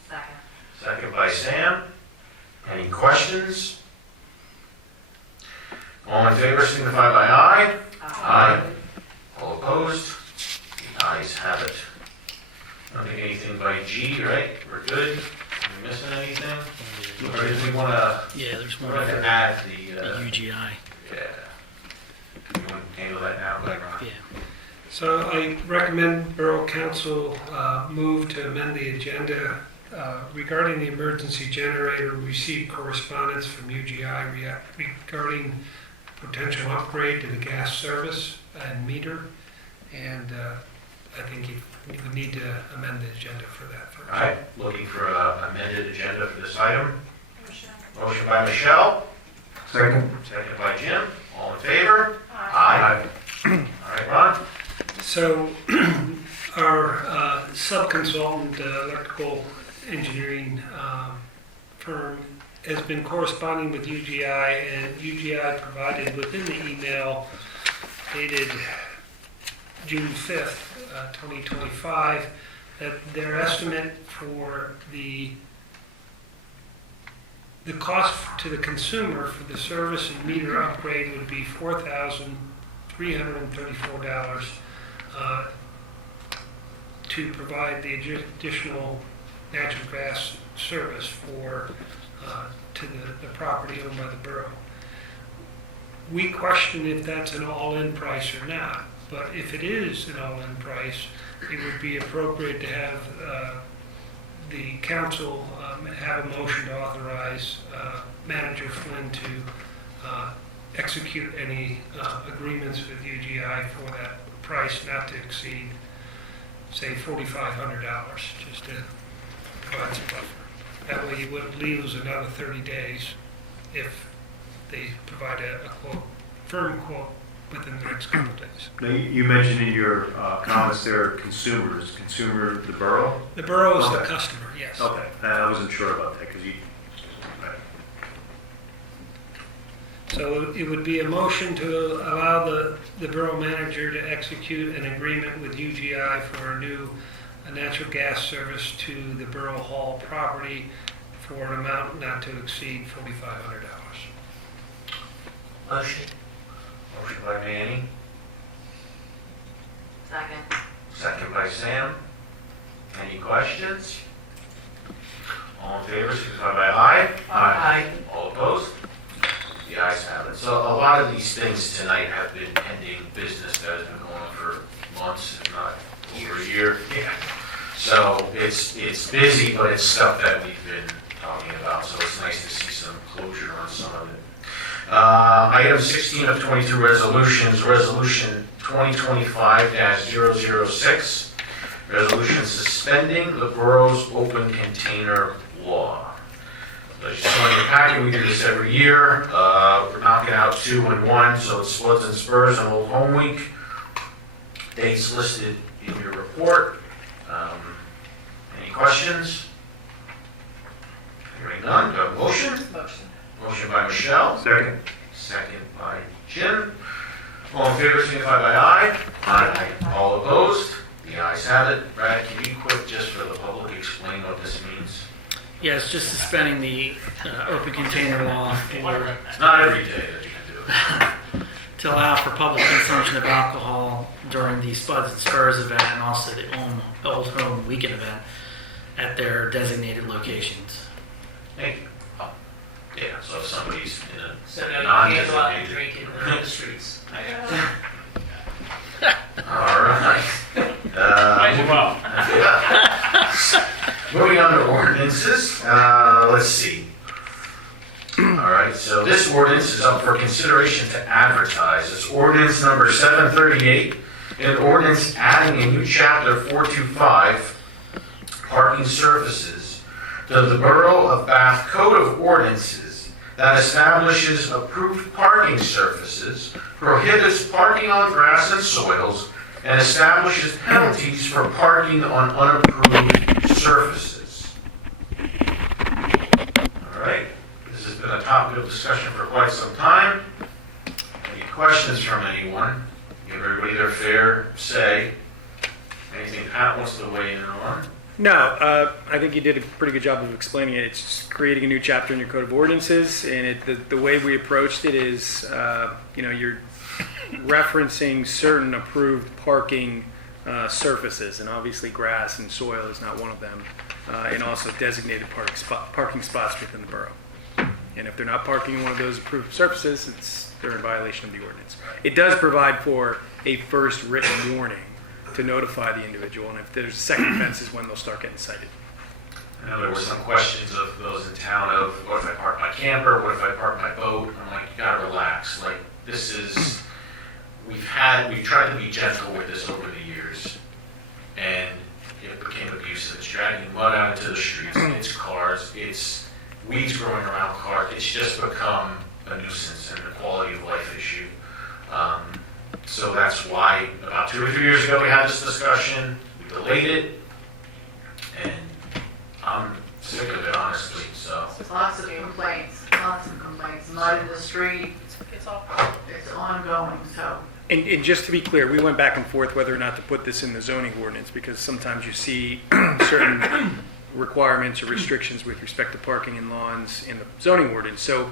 Second. second by Sam. Any questions? All in favor signify by aye. Aye. All opposed? The ayes have it. I don't think anything by G, right? We're good? Are we missing anything? Or did we want Yeah, there's one to for add the the, UGI. yeah. You want to handle that now? Go ahead, Ron. Yeah. So I recommend Borough Council move to amend the agenda regarding the emergency generator. Received correspondence from UGI regarding potential upgrade to the gas service and meter. And I think you would need to amend the agenda for that first. All right, looking for an amended agenda for this item. Motion by Michelle, Second. second by Jim. All in favor? Aye. All right, Ron? So our sub-consultant electrical engineering firm has been corresponding with UGI, and UGI provided within the email dated June 5th, 2025, that their estimate for the cost to the consumer for the service and meter upgrade would be $4,334 to provide the additional natural gas service for to the property owned by the borough. We question if that's an all-in price or not, but if it is an all-in price, it would be appropriate to have the council have a motion to authorize Manager Flynn to execute any agreements with UGI for that price not to exceed, say, $4,500, just to provide some buffer. That way you wouldn't lose another 30 days if they provide a quote, firm quote within the next couple of days. Now, you mentioned in your comments there, consumers, the borough? The borough is the Okay. customer, yes. Okay, I wasn't sure about that, because you, So it would be a motion to allow the borough manager to execute an agreement with UGI for a new natural gas service to the Borough Hall property for an amount not to exceed $4,500. Motion. Motion by Manny, Second. second by Sam. Any questions? All in favor, signify by aye. Aye. All opposed? The ayes have it. So a lot of these things tonight have been pending business that has been going on for months, if not over a year. Yeah. So it's busy, but it's stuff that we've been talking about, so it's nice to see some closure on some of it. Item 16 of 22 resolutions, Resolution 2025-006, resolution suspending the borough's open container law. As you saw in your packet, we do this every year. We're knocking out 2 and 1, so it's Spuds N Spurs and Old Home Week. Dates listed in your report. Any questions? Hearing none, do I have a motion? Motion. Motion by Michelle, second. second by Jim. All in favor, signify by aye. Aye. All opposed? The ayes have it. Brad, can you quick, just for the public, explain what this means? Yeah, it's just suspending the open container law for, It's not every day that you can do it. to allow for public consumption of alcohol during the Spuds N Spurs event and also the Old Home Weekend event at their designated locations. Thank you. Oh, yeah, so if somebody's in a So now you can't go out and non-designated. drink in the streets. All right. Moving on to ordinances, let's see. All All right, so this ordinance is up for consideration to advertise. It's ordinance number 738, an ordinance adding a new chapter 425, parking surfaces, to the Borough of Bath Code of Ordinances that establishes approved parking surfaces, prohibits parking on grass and soils, and establishes penalties for parking on unapproved surfaces. All right, this has been a topic of discussion for quite some time. Any questions from anyone? Give everybody their fair say. Anything Pat wants to weigh in on? No, I think you did a pretty good job of explaining it. It's just creating a new chapter in your Code of Ordinances, and the way we approached it is, you're referencing certain approved parking surfaces, and obviously grass and soil is not one of them, and also designated parking spots within the borough. And if they're not parking in one of those approved surfaces, they're in violation of the ordinance. It does provide for a first written warning to notify the individual, and if there's a second offense is when they'll start getting cited. I know there were some questions of those in town of, what if I park my camper, what if I park my boat? I'm like, you gotta relax. Like, this is, we've tried to be gentle with this over the years, and it became abusive. It's dragging mud out into the streets, it's cars, it's weeds growing around cars. It's just become a nuisance and a quality of life issue. So that's why about 2 or 3 years ago we had this discussion, we delayed it, and I'm sick of it, honestly, so. Lots of complaints, mud in the street, it's ongoing, so. And just to be clear, we went back and forth whether or not to put this in the zoning ordinance, because sometimes you see certain requirements or restrictions with respect to parking and lawns in the zoning ordinance. So,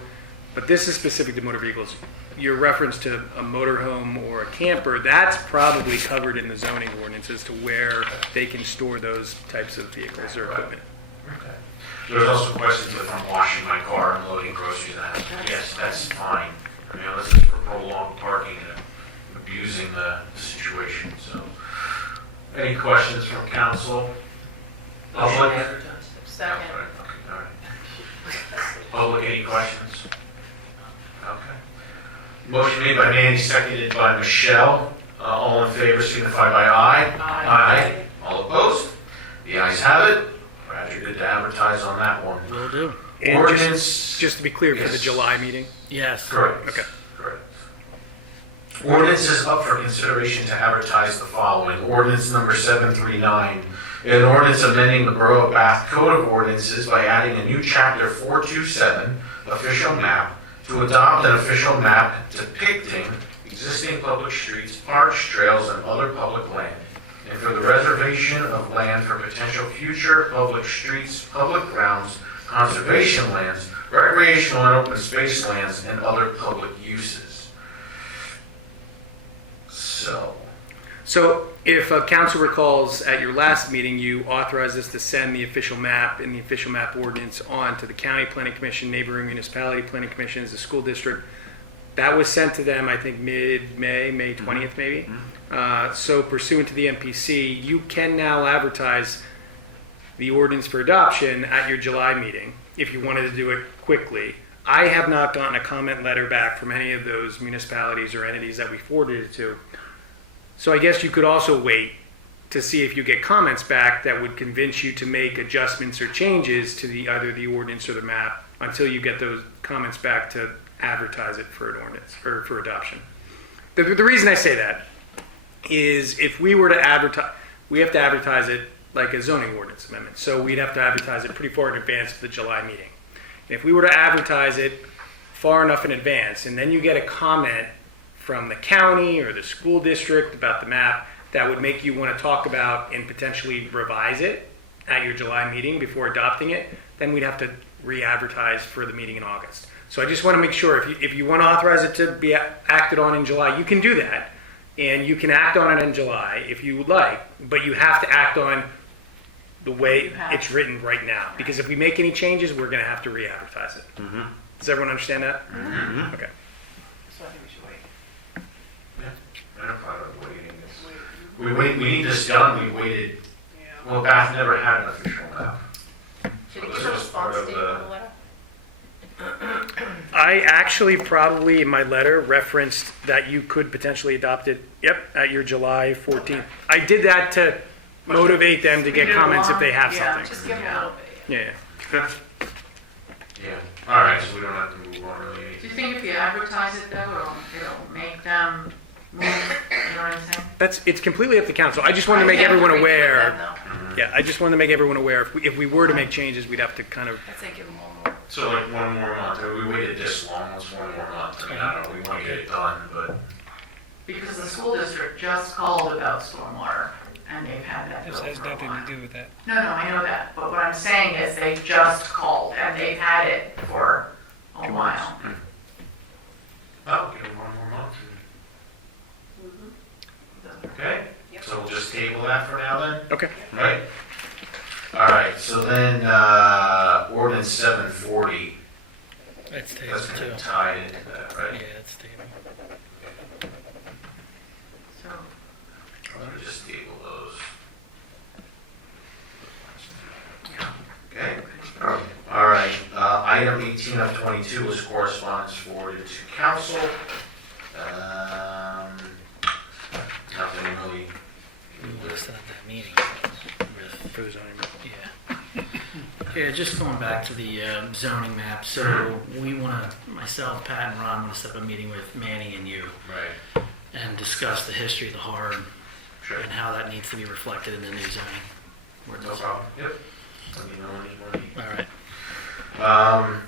but this is specific to motor vehicles. Your reference to a motorhome or a camper, that's probably covered in the zoning ordinance as to where they can store those types of vehicles or equipment. Okay. There's also questions if I'm washing my car and loading groceries and that. Yes, that's fine. I mean, unless it's for prolonged parking and abusing the situation, so. Any questions from council? Public? Second. Okay, all right. Public, any questions? Okay. Motion made by Manny, seconded by Michelle. All in favor signify by aye. Aye. All opposed? The ayes have it. Brad, you're good to advertise on that one. Will do. And Ordinance. just to be clear, for the Yes. July meeting? Yes. Correct. Okay. Correct. Ordinance is up for consideration to advertise the following. Ordinance number 739. An ordinance amending the Borough of Bath Code of Ordinances by adding a new chapter 427, official map, to adopt an official map depicting existing public streets, parks, trails, and other public land, and for the reservation of land for potential future public streets, public grounds, conservation lands, recreational and open space lands, and other public uses. So if council recalls at your last meeting, you authorized us to send the official map and the official map ordinance on to the county planning commission, neighboring municipality planning commissions, the school district. That was sent to them, I think, mid-May, May 20th maybe. So pursuant to the MPC, you can now advertise the ordinance for adoption at your July meeting if you wanted to do it quickly. I have not gotten a comment letter back from any of those municipalities or entities that we forwarded it to. So I guess you could also wait to see if you get comments back that would convince you to make adjustments or changes to either the ordinance or the map until you get those comments back to advertise it for an ordinance or for adoption. The reason I say that is if we were to advertise, we have to advertise it like a zoning ordinance amendment. So we'd have to advertise it pretty far in advance of the July meeting. And if we were to advertise it far enough in advance and then you get a comment from the county or the school district about the map that would make you want to talk about and potentially revise it at your July meeting before adopting it, then we'd have to re-advertise for the meeting in August. So I just want to make sure if you want to authorize it to be acted on in July, you can do that. And you can act on it in July if you would like, but you have to act on the way it's written right now. Because if we make any changes, we're going to have to re-advertise it. Mm-hmm. Does everyone understand that? Mm-hmm. Okay. So I think we should wait. I don't know about waiting. We need this done. We waited. Well, Bath never had an official map. Did So you this get a was part response of date on the letter? I actually probably in my letter referenced that you could potentially adopt it, at your July 14th. I did that to motivate them to get comments if they have Yeah, something. just give them a little bit. Yeah. Yeah. All right, so we don't have to move on really. Do you think if you advertise it though, it'll make them move, you know what I'm saying? It's completely up to council. I just wanted to make everyone I can't agree with aware. them, though. Yeah, I just wanted to make everyone aware. If we were to make changes, we'd have to kind of, I'd say give them one more. So like one more month, we waited this long, what's one more month? I mean, I don't know, we want to get it done, but. Because the school district just called about stormwater, and they've had that This bill has for a nothing while. to do with that. No, I know that, but what I'm saying is they just called, and they've had it for a while. Oh, give them one more month. Okay, so we'll just table that for now then, okay. right? All right, so then, ordinance 740, That's tabled that's too. kind of tied into that, right? Yeah, that's tabled. So, I'll just table those. Okay, all right, item 18 of 22 was correspondence forwarded to council. Nothing really. We just had that meeting with, For the zoning. yeah. Yeah, just going back to the zoning map, so we want to, myself, Pat, and Ron want to set up a meeting with Manny and you Right. and discuss the history of the hard Sure. and how that needs to be reflected in the new zoning. No ordinance. problem. Yep. Let me know when you want to. All right.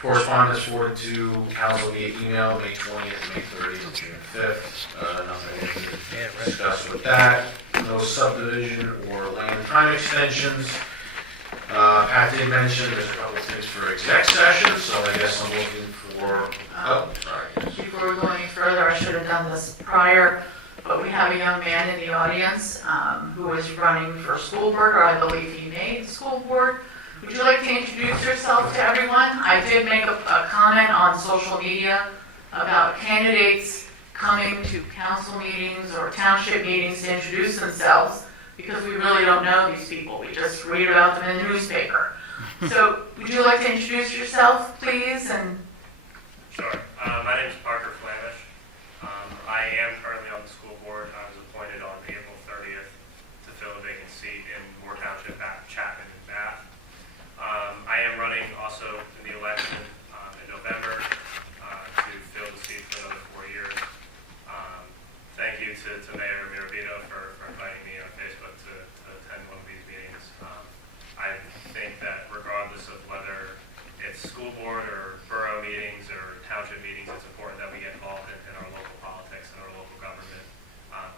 Correspondence forwarded to council via email, May 20th, May 30th, June 5th. Nothing to discuss with that. No subdivision or land time extensions. Pat did mention there's a couple of things for exec session, so I guess I'm looking for, oh, sorry. before we go any further, I should have done this prior, but we have a young man in the audience who is running for school board, or I believe he made the school board. Would you like to introduce yourself to everyone? I did make a comment on social media about candidates coming to council meetings or township meetings to introduce themselves, because we really don't know these people. We just read about them in the newspaper. So would you like to introduce yourself, please? And Sure. My name is Parker Flamish. I am currently on the school board. I was appointed on April 30th to fill a vacant seat in Moore Township, Chapman, and Bath. I am running also in the election in November to fill the seat for another 4 years. Thank you to Mayor Miravito for inviting me on Facebook to attend one of these meetings. I think that regardless of whether it's school board or borough meetings or township meetings, it's important that we get involved in our local politics and our local government,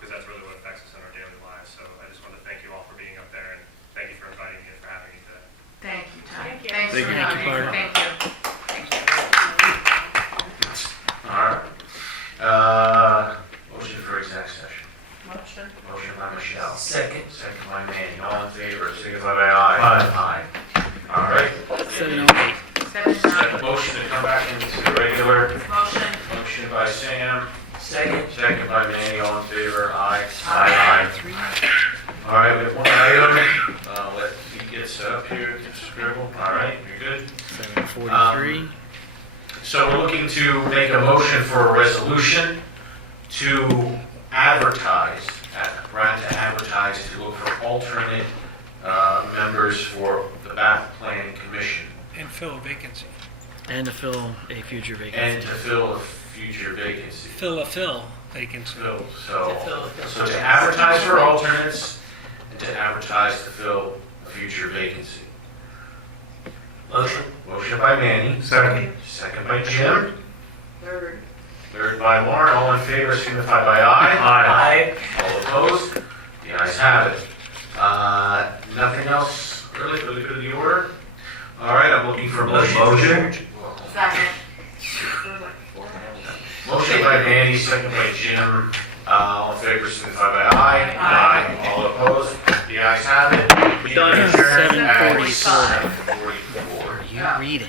because that's really what affects us in our daily lives. So I just want to thank you all for being up there, and thank you for inviting me and for having me today. thank you, Ty. Thank you. Thanks Thank for you. coming. Thank you, Thank you. All right. Motion for exec session. Motion. Motion by Michelle. Second. Second by Manny. All in favor, signify by aye. Aye. All right. 7:08. 7-9. Motion to come back into the regular. Motion. Motion by Sam. Second. Second by Manny. All in favor, aye. Aye. All right, we have one item. Let me get set up here. Just scribble. All right, you're good. 7:43. So we're looking to make a motion for a resolution to advertise, to look for alternate members for the Bath Planning Commission And fill a vacancy. And to fill a future and vacancy. to fill a future vacancy. Fill vacancy. So to advertise for alternates and to advertise to fill a future vacancy. Motion. Motion by Manny. Second. Second by Jim. Third. Third by Lauren. All in favor signify by aye. Aye. All opposed? The ayes have it. Nothing else really for the good of the order? All right, I'm looking for a motion. Second. Motion by Manny, second by Jim. All in favor signify by aye. Aye. All opposed? The ayes have it. Done. Adjourned at 7:44. 7:44. Are you reading?